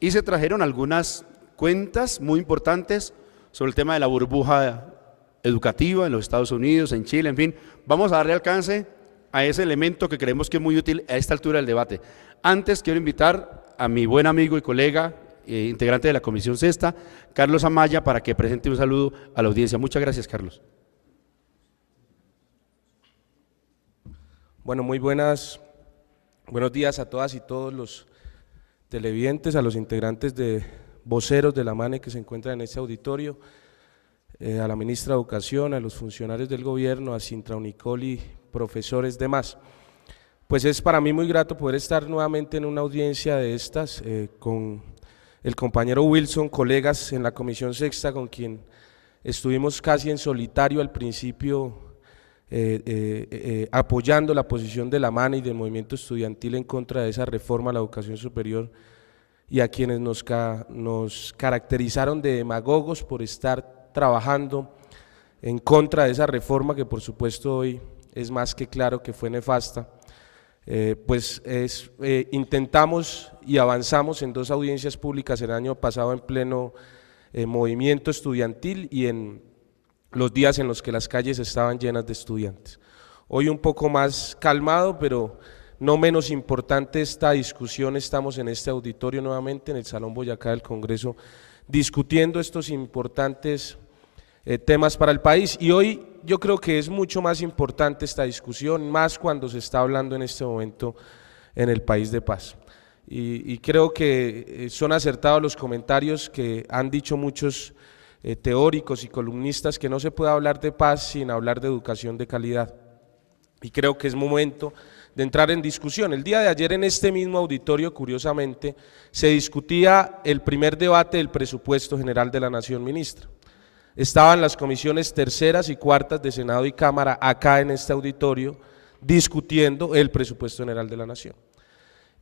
y se trajeron algunas cuentas muy importantes sobre el tema de la burbuja educativa en los Estados Unidos, en Chile, en fin. Vamos a darle alcance a ese elemento que creemos que es muy útil a esta altura del debate. Antes quiero invitar a mi buen amigo y colega, integrante de la Comisión Sexta, Carlos Amaya, para que presente un saludo a la audiencia. Muchas gracias, Carlos. Bueno, muy buenos días a todas y todos los televidentes, a los integrantes de voceros de la MANE que se encuentran en este auditorio, a la ministra de Educación, a los funcionarios del gobierno, a Sintra Unicol y profesores demás. Pues es para mí muy grato poder estar nuevamente en una audiencia de estas con el compañero Wilson, colegas en la Comisión Sexta, con quien estuvimos casi en solitario al principio apoyando la posición de la MANE y del movimiento estudiantil en contra de esa reforma a la educación superior, y a quienes nos caracterizaron de demagogos por estar trabajando en contra de esa reforma que por supuesto hoy es más que claro que fue nefasta. Intentamos y avanzamos en 2 audiencias públicas el año pasado en pleno movimiento estudiantil y en los días en los que las calles estaban llenas de estudiantes. Hoy un poco más calmado, pero no menos importante esta discusión. Estamos en este auditorio nuevamente, en el Salón Boyacá del Congreso, discutiendo estos importantes temas para el país, y hoy yo creo que es mucho más importante esta discusión, más cuando se está hablando en este momento en el país de paz. Y creo que son acertados los comentarios que han dicho muchos teóricos y columnistas, que no se puede hablar de paz sin hablar de educación de calidad, y creo que es momento de entrar en discusión. El día de ayer en este mismo auditorio, curiosamente, se discutía el primer debate del presupuesto general de la Nación, ministra. Estaban las comisiones terceras y cuartas de Senado y Cámara acá en este auditorio discutiendo el presupuesto general de la Nación.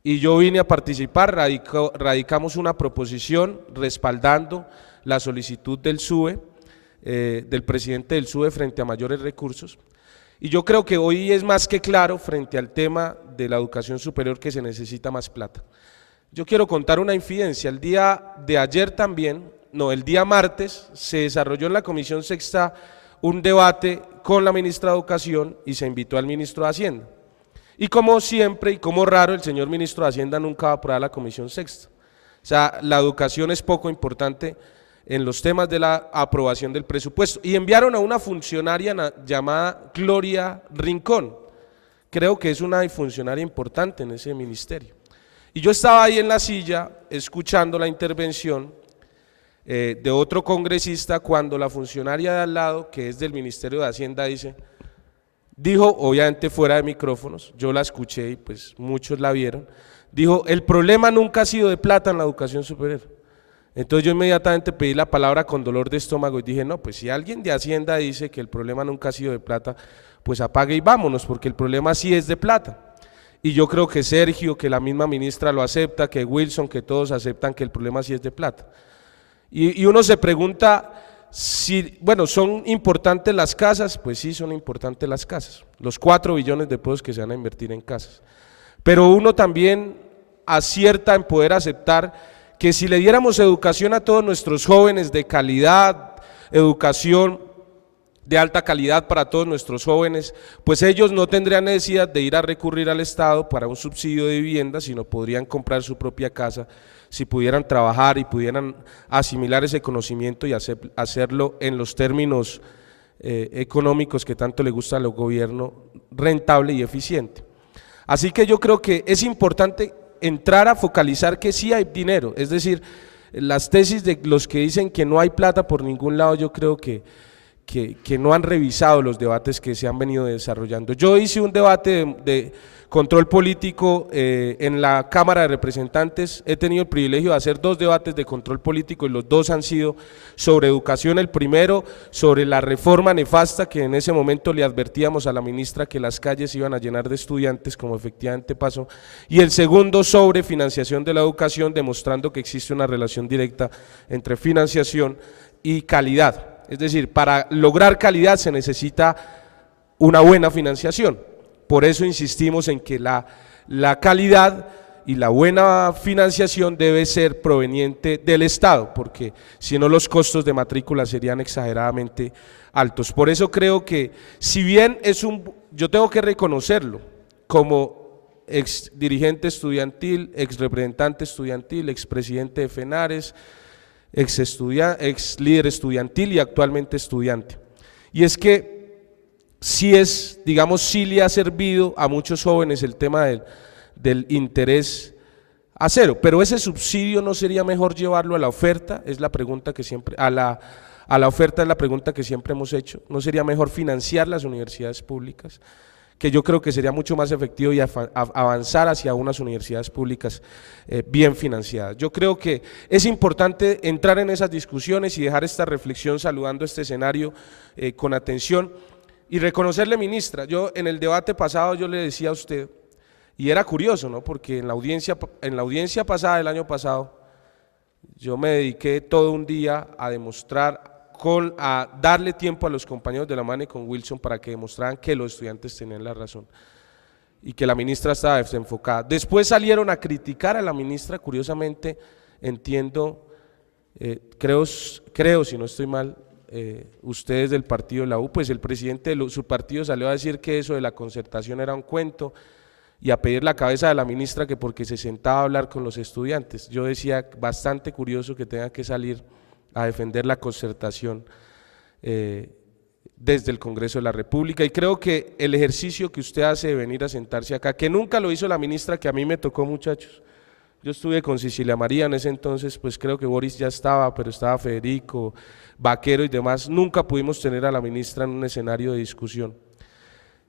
Y yo vine a participar, radicamos una proposición respaldando la solicitud del SUBE, del presidente del SUBE frente a mayores recursos. Y yo creo que hoy es más que claro frente al tema de la educación superior que se necesita más plata. Yo quiero contar una infidencia. El día de ayer también, el día martes, se desarrolló en la Comisión Sexta un debate con la ministra de Educación y se invitó al ministro de Hacienda. Y como siempre y como raro, el señor ministro de Hacienda nunca va a aprobar la Comisión Sexta. O sea, la educación es poco importante en los temas de la aprobación del presupuesto. Y enviaron a una funcionaria llamada Gloria Rincón. Creo que es una funcionaria importante en ese ministerio. Y yo estaba ahí en la silla escuchando la intervención de otro congresista cuando la funcionaria de al lado, que es del Ministerio de Hacienda, dijo, obviamente fuera de micrófonos, yo la escuché y pues muchos la vieron, dijo, el problema nunca ha sido de plata en la educación superior. Entonces yo inmediatamente pedí la palabra con dolor de estómago y dije, no, pues si alguien de Hacienda dice que el problema nunca ha sido de plata, pues apague y vámonos, porque el problema sí es de plata. Y yo creo que Sergio, que la misma ministra lo acepta, que Wilson, que todos aceptan que el problema sí es de plata. Y uno se pregunta si, bueno, ¿son importantes las casas? Pues sí, son importantes las casas, los 4 billones de pesos que se van a invertir en casas. Pero uno también acierta en poder aceptar que si le diéramos educación a todos nuestros jóvenes de calidad, educación de alta calidad para todos nuestros jóvenes, pues ellos no tendrían necesidad de ir a recurrir al Estado para un subsidio de vivienda, sino podrían comprar su propia casa si pudieran trabajar y pudieran asimilar ese conocimiento y hacerlo en los términos económicos que tanto le gusta al gobierno, rentable y eficiente. Así que yo creo que es importante entrar a focalizar que sí hay dinero, es decir, las tesis de los que dicen que no hay plata por ningún lado, yo creo que no han revisado los debates que se han venido desarrollando. Yo hice un debate de control político en la Cámara de Representantes, he tenido el privilegio de hacer 2 debates de control político y los 2 han sido sobre educación. El primero sobre la reforma nefasta que en ese momento le advertíamos a la ministra que las calles iban a llenar de estudiantes, como efectivamente pasó, y el segundo sobre financiación de la educación, demostrando que existe una relación directa entre financiación y calidad. Es decir, para lograr calidad se necesita una buena financiación. Por eso insistimos en que la calidad y la buena financiación debe ser proveniente del Estado, porque si no los costos de matrícula serían exageradamente altos. Por eso creo que si bien yo tengo que reconocerlo como ex dirigente estudiantil, ex representante estudiantil, ex presidente de FENARES, ex líder estudiantil y actualmente estudiante. Y es que sí le ha servido a muchos jóvenes el tema del interés a cero, pero ese subsidio no sería mejor llevarlo a la oferta, es la pregunta que siempre, a la oferta es la pregunta que siempre hemos hecho, no sería mejor financiar las universidades públicas, que yo creo que sería mucho más efectivo y avanzar hacia unas universidades públicas bien financiadas. Yo creo que es importante entrar en esas discusiones y dejar esta reflexión saludando este escenario con atención y reconocerle, ministra, yo en el debate pasado yo le decía a usted, y era curioso, ¿no? Porque en la audiencia pasada del año pasado, yo me dediqué todo un día a demostrar a darle tiempo a los compañeros de la MANE con Wilson para que demostraran que los estudiantes tenían la razón y que la ministra estaba desenfocada. Después salieron a criticar a la ministra, curiosamente, entiendo, creo si no estoy mal, ustedes del partido de la U, pues el presidente de su partido salió a decir que eso de la concertación era un cuento y a pedir la cabeza de la ministra que porque se sentaba a hablar con los estudiantes. Yo decía, bastante curioso que tenga que salir a defender la concertación desde el Congreso de la República, y creo que el ejercicio que usted hace de venir a sentarse acá, que nunca lo hizo la ministra, que a mí me tocó, muchachos, yo estuve con Cecilia María en ese entonces, pues creo que Boris ya estaba, pero estaba Federico, Vaquero y demás, nunca pudimos tener a la ministra en un escenario de discusión.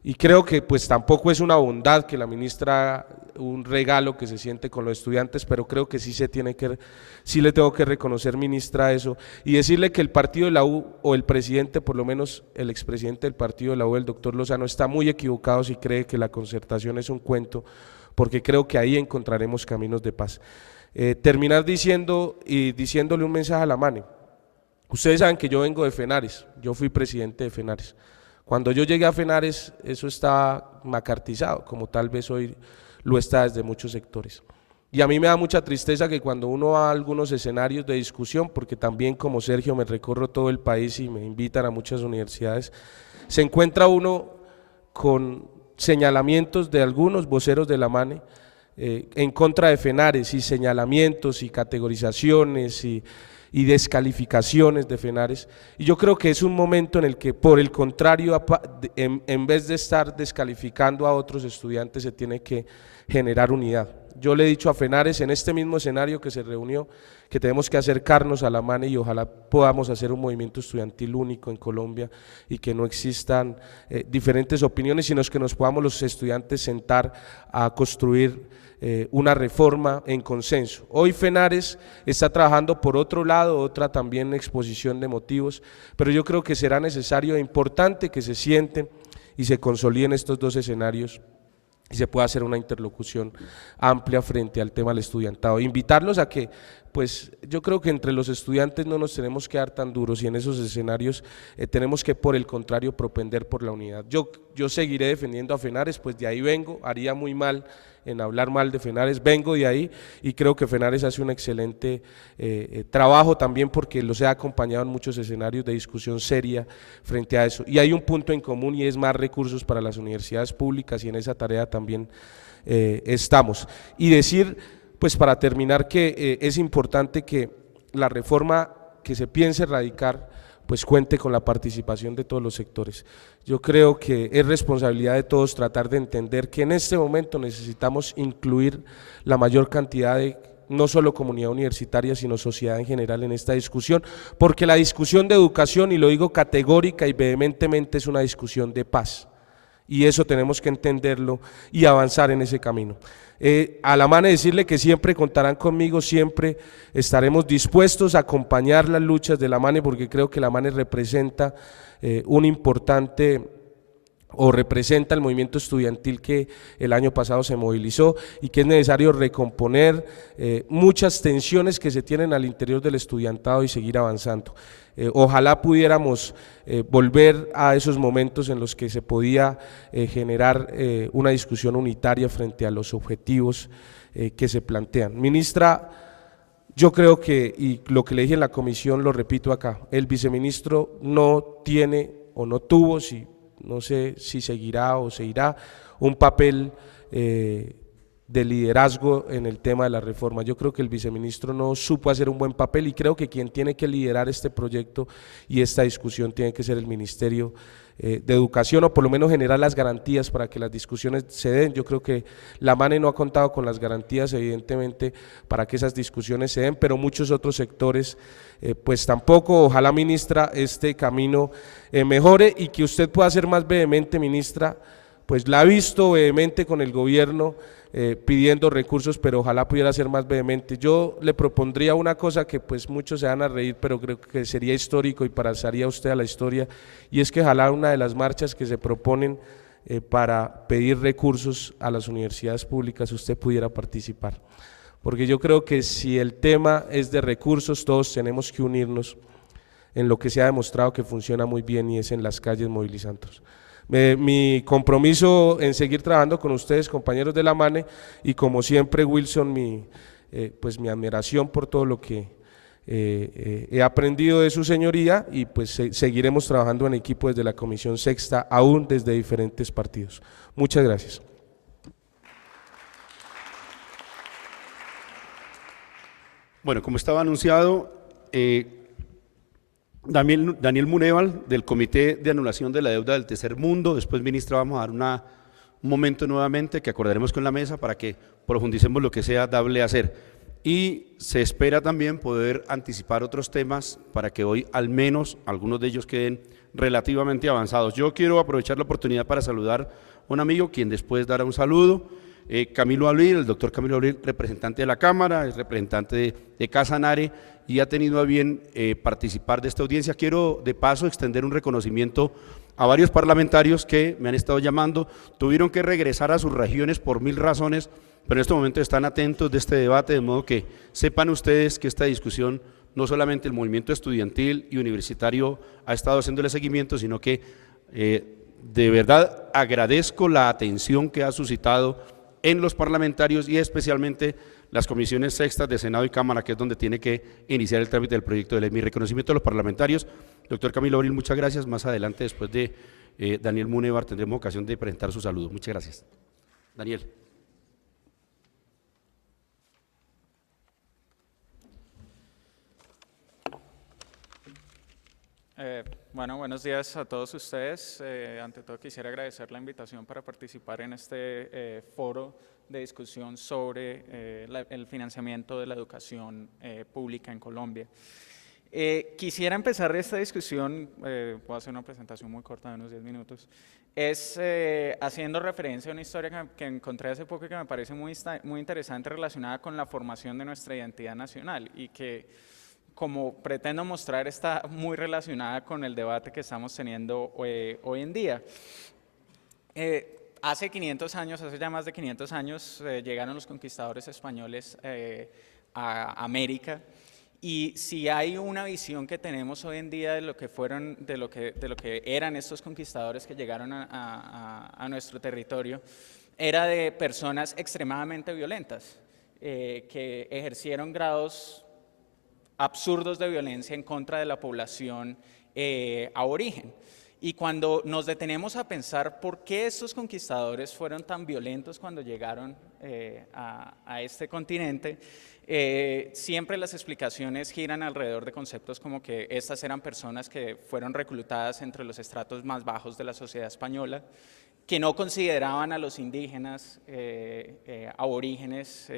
Y creo que pues tampoco es una bondad que la ministra haga un regalo que se siente con los estudiantes, pero creo que sí le tengo que reconocer, ministra, eso, y decirle que el partido de la U, o el presidente, por lo menos el expresidente del partido de la U, el doctor Lozano, está muy equivocado si cree que la concertación es un cuento, porque creo que ahí encontraremos caminos de paz. Terminar diciéndole un mensaje a la MANE. Ustedes saben que yo vengo de FENARES, yo fui presidente de FENARES. Cuando yo llegué a FENARES, eso estaba macartizado, como tal vez hoy lo está desde muchos sectores. Y a mí me da mucha tristeza que cuando uno va a algunos escenarios de discusión, porque también como Sergio me recorro todo el país y me invitan a muchas universidades, se encuentra uno con señalamientos de algunos voceros de la MANE en contra de FENARES, y señalamientos y categorizaciones y descalificaciones de FENARES, y yo creo que es un momento en el que, por el contrario, en vez de estar descalificando a otros estudiantes, se tiene que generar unidad. Yo le he dicho a FENARES en este mismo escenario que se reunió, que tenemos que acercarnos a la MANE y ojalá podamos hacer un movimiento estudiantil único en Colombia y que no existan diferentes opiniones, sino que nos podamos los estudiantes sentar a construir una reforma en consenso. Hoy FENARES está trabajando por otro lado, otra también exposición de motivos, pero yo creo que será necesario e importante que se sienten y se consoliden estos dos escenarios y se pueda hacer una interlocución amplia frente al tema del estudiantado. Invitarlos a que, pues yo creo que entre los estudiantes no nos tenemos que dar tan duros, y en esos escenarios tenemos que, por el contrario, propender por la unidad. Yo seguiré defendiendo a FENARES, pues de ahí vengo, haría muy mal en hablar mal de FENARES, vengo de ahí y creo que FENARES hace un excelente trabajo también, porque los he acompañado en muchos escenarios de discusión seria frente a eso, y hay un punto en común y es más recursos para las universidades públicas, y en esa tarea también estamos. Y decir, pues para terminar, que es importante que la reforma que se piense radicar pues cuente con la participación de todos los sectores. Yo creo que es responsabilidad de todos tratar de entender que en este momento necesitamos incluir la mayor cantidad de, no solo comunidad universitaria, sino sociedad en general en esta discusión, porque la discusión de educación, y lo digo categórica y vehementemente, es una discusión de paz, y eso tenemos que entenderlo y avanzar en ese camino. A la MANE decirle que siempre contarán conmigo, siempre estaremos dispuestos a acompañar las luchas de la MANE, porque creo que la MANE representa un importante, o representa el movimiento estudiantil que el año pasado se movilizó, y que es necesario recomponer muchas tensiones que se tienen al interior del estudiantado y seguir avanzando. Ojalá pudiéramos volver a esos momentos en los que se podía generar una discusión unitaria frente a los objetivos que se plantean. Ministra, yo creo que, y lo que le dije en la comisión lo repito acá, el viceministro no tiene o no tuvo, no sé si seguirá o se irá, un papel de liderazgo en el tema de la reforma. Yo creo que el viceministro no supo hacer un buen papel, y creo que quien tiene que liderar este proyecto y esta discusión tiene que ser el Ministerio de Educación, o por lo menos generar las garantías para que las discusiones se den. Yo creo que la MANE no ha contado con las garantías, evidentemente, para que esas discusiones se den, pero muchos otros sectores pues tampoco. Ojalá, ministra, este camino mejore y que usted pueda ser más vehemente, ministra, pues la ha visto vehemente con el gobierno pidiendo recursos, pero ojalá pudiera ser más vehemente. Yo le propondría una cosa que pues muchos se van a reír, pero creo que sería histórico y pasaría usted a la historia, y es que ojalá una de las marchas que se proponen para pedir recursos a las universidades públicas usted pudiera participar, porque yo creo que si el tema es de recursos, todos tenemos que unirnos en lo que se ha demostrado que funciona muy bien y es en las calles movilizando. Mi compromiso en seguir trabajando con ustedes, compañeros de la MANE, y como siempre, Wilson, mi admiración por todo lo que he aprendido de su señoría, y pues seguiremos trabajando en equipo desde la Comisión Sexta, aún desde diferentes partidos. Muchas gracias. Bueno, como estaba anunciado, Daniel Muneval, del Comité de Anulación de la Deuda del Tercer Mundo. Después, ministra, vamos a dar un momento nuevamente que acordaremos con la mesa para que profundicemos lo que sea dable hacer. Y se espera también poder anticipar otros temas para que hoy al menos algunos de ellos queden relativamente avanzados. Yo quiero aprovechar la oportunidad para saludar a un amigo, quien después dará un saludo, Camilo Abril, el doctor Camilo Abril, representante de la Cámara, es representante de Casanare, y ha tenido a bien participar de esta audiencia. Quiero de paso extender un reconocimiento a varios parlamentarios que me han estado llamando, tuvieron que regresar a sus regiones por 1000 razones, pero en este momento están atentos de este debate, de modo que sepan ustedes que esta discusión, no solamente el movimiento estudiantil y universitario ha estado haciéndole seguimiento, sino que de verdad agradezco la atención que ha suscitado en los parlamentarios y especialmente las comisiones sextas de Senado y Cámara, que es donde tiene que iniciar el trámite del proyecto de ley. Mi reconocimiento a los parlamentarios. Doctor Camilo Abril, muchas gracias. Más adelante, después de Daniel Munevar, tendremos ocasión de presentar su saludo. Muchas gracias. Daniel. Bueno, buenos días a todos ustedes. Ante todo quisiera agradecer la invitación para participar en este foro de discusión sobre el financiamiento de la educación pública en Colombia. Quisiera empezar esta discusión, voy a hacer una presentación muy corta de unos 10 minutos, haciendo referencia a una historia que encontré hace poco y que me parece muy interesante, relacionada con la formación de nuestra identidad nacional, y que, como pretendo mostrar, está muy relacionada con el debate que estamos teniendo hoy en día. Hace ya más de 500 años, llegaron los conquistadores españoles a América, y si hay una visión que tenemos hoy en día de lo que eran estos conquistadores que llegaron a nuestro territorio, era de personas extremadamente violentas, que ejercieron grados absurdos de violencia en contra de la población aborigen. Y cuando nos detenemos a pensar por qué estos conquistadores fueron tan violentos cuando llegaron a este continente, siempre las explicaciones giran alrededor de conceptos como que estas eran personas que fueron reclutadas entre los estratos más bajos de la sociedad española, que no consideraban a los indígenas aborígenes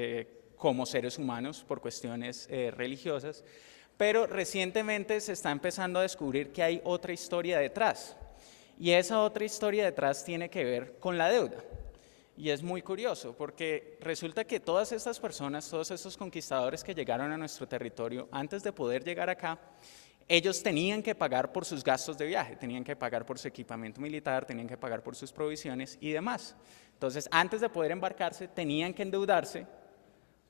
como seres humanos por cuestiones religiosas, pero recientemente se está empezando a descubrir que hay otra historia detrás, y esa otra historia detrás tiene que ver con la deuda. Y es muy curioso, porque resulta que todas estas personas, todos estos conquistadores que llegaron a nuestro territorio, antes de poder llegar acá, ellos tenían que pagar por sus gastos de viaje, tenían que pagar por su equipamiento militar, tenían que pagar por sus provisiones y demás. Entonces, antes de poder embarcarse, tenían que endeudarse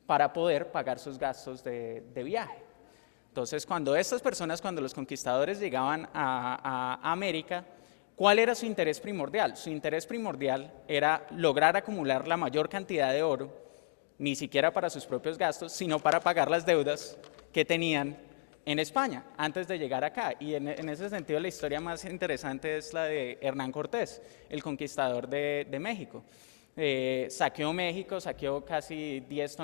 para poder pagar sus gastos de viaje. Entonces, cuando los conquistadores llegaban a América, ¿cuál era su interés primordial? Su interés primordial era lograr acumular la mayor cantidad de oro, ni siquiera para sus propios gastos, sino para pagar las deudas que tenían en España antes de llegar acá. Y en ese sentido, la historia más interesante es la de Hernán Cortés, el conquistador de México. Saqueó México, saqueó casi 10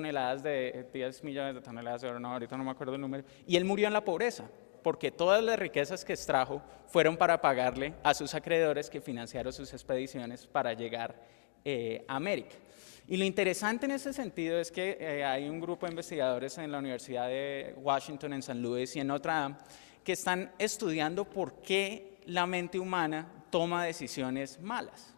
millones de toneladas de oro, no, ahorita no me acuerdo el número, y él murió en la pobreza, porque todas las riquezas que extrajo fueron para pagarle a sus acreedores que financiaron sus expediciones para llegar a América. Y lo interesante en ese sentido es que hay un grupo de investigadores en la Universidad de Washington, en San Luis y en Notre Dame, que están estudiando por qué la mente humana toma decisiones malas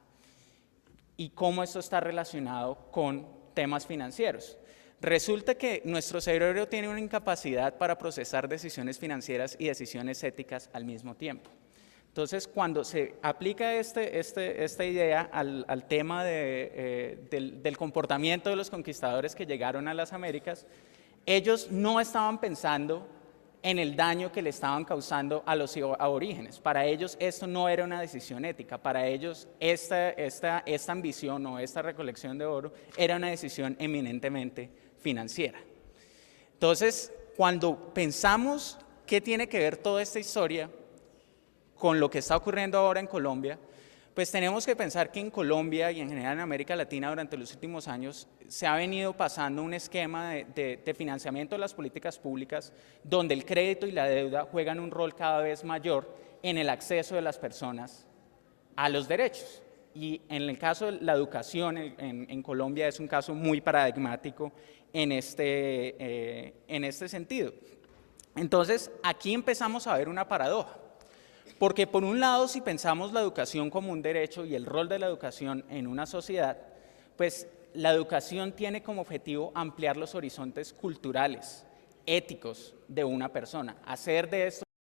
y cómo esto está relacionado con temas financieros. Resulta que nuestro cerebro tiene una incapacidad para procesar decisiones financieras y decisiones éticas al mismo tiempo. Entonces, cuando se aplica esta idea al tema del comportamiento de los conquistadores que llegaron a las Américas, ellos no estaban pensando en el daño que le estaban causando a los aborígenes. Para ellos esto no era una decisión ética, para ellos esta ambición o esta recolección de oro era una decisión eminentemente financiera. Entonces, cuando pensamos qué tiene que ver toda esta historia con lo que está ocurriendo ahora en Colombia, pues tenemos que pensar que en Colombia y en general en América Latina durante los últimos años se ha venido pasando un esquema de financiamiento de las políticas públicas donde el crédito y la deuda juegan un rol cada vez mayor en el acceso de las personas a los derechos. Y en el caso de la educación en Colombia es un caso muy paradigmático en este sentido. Entonces, aquí empezamos a ver una paradoja. Porque por un lado, si pensamos la educación como un derecho y el rol de la educación en una sociedad, pues la educación tiene como objetivo ampliar los horizontes culturales, éticos de una persona, hacer de esto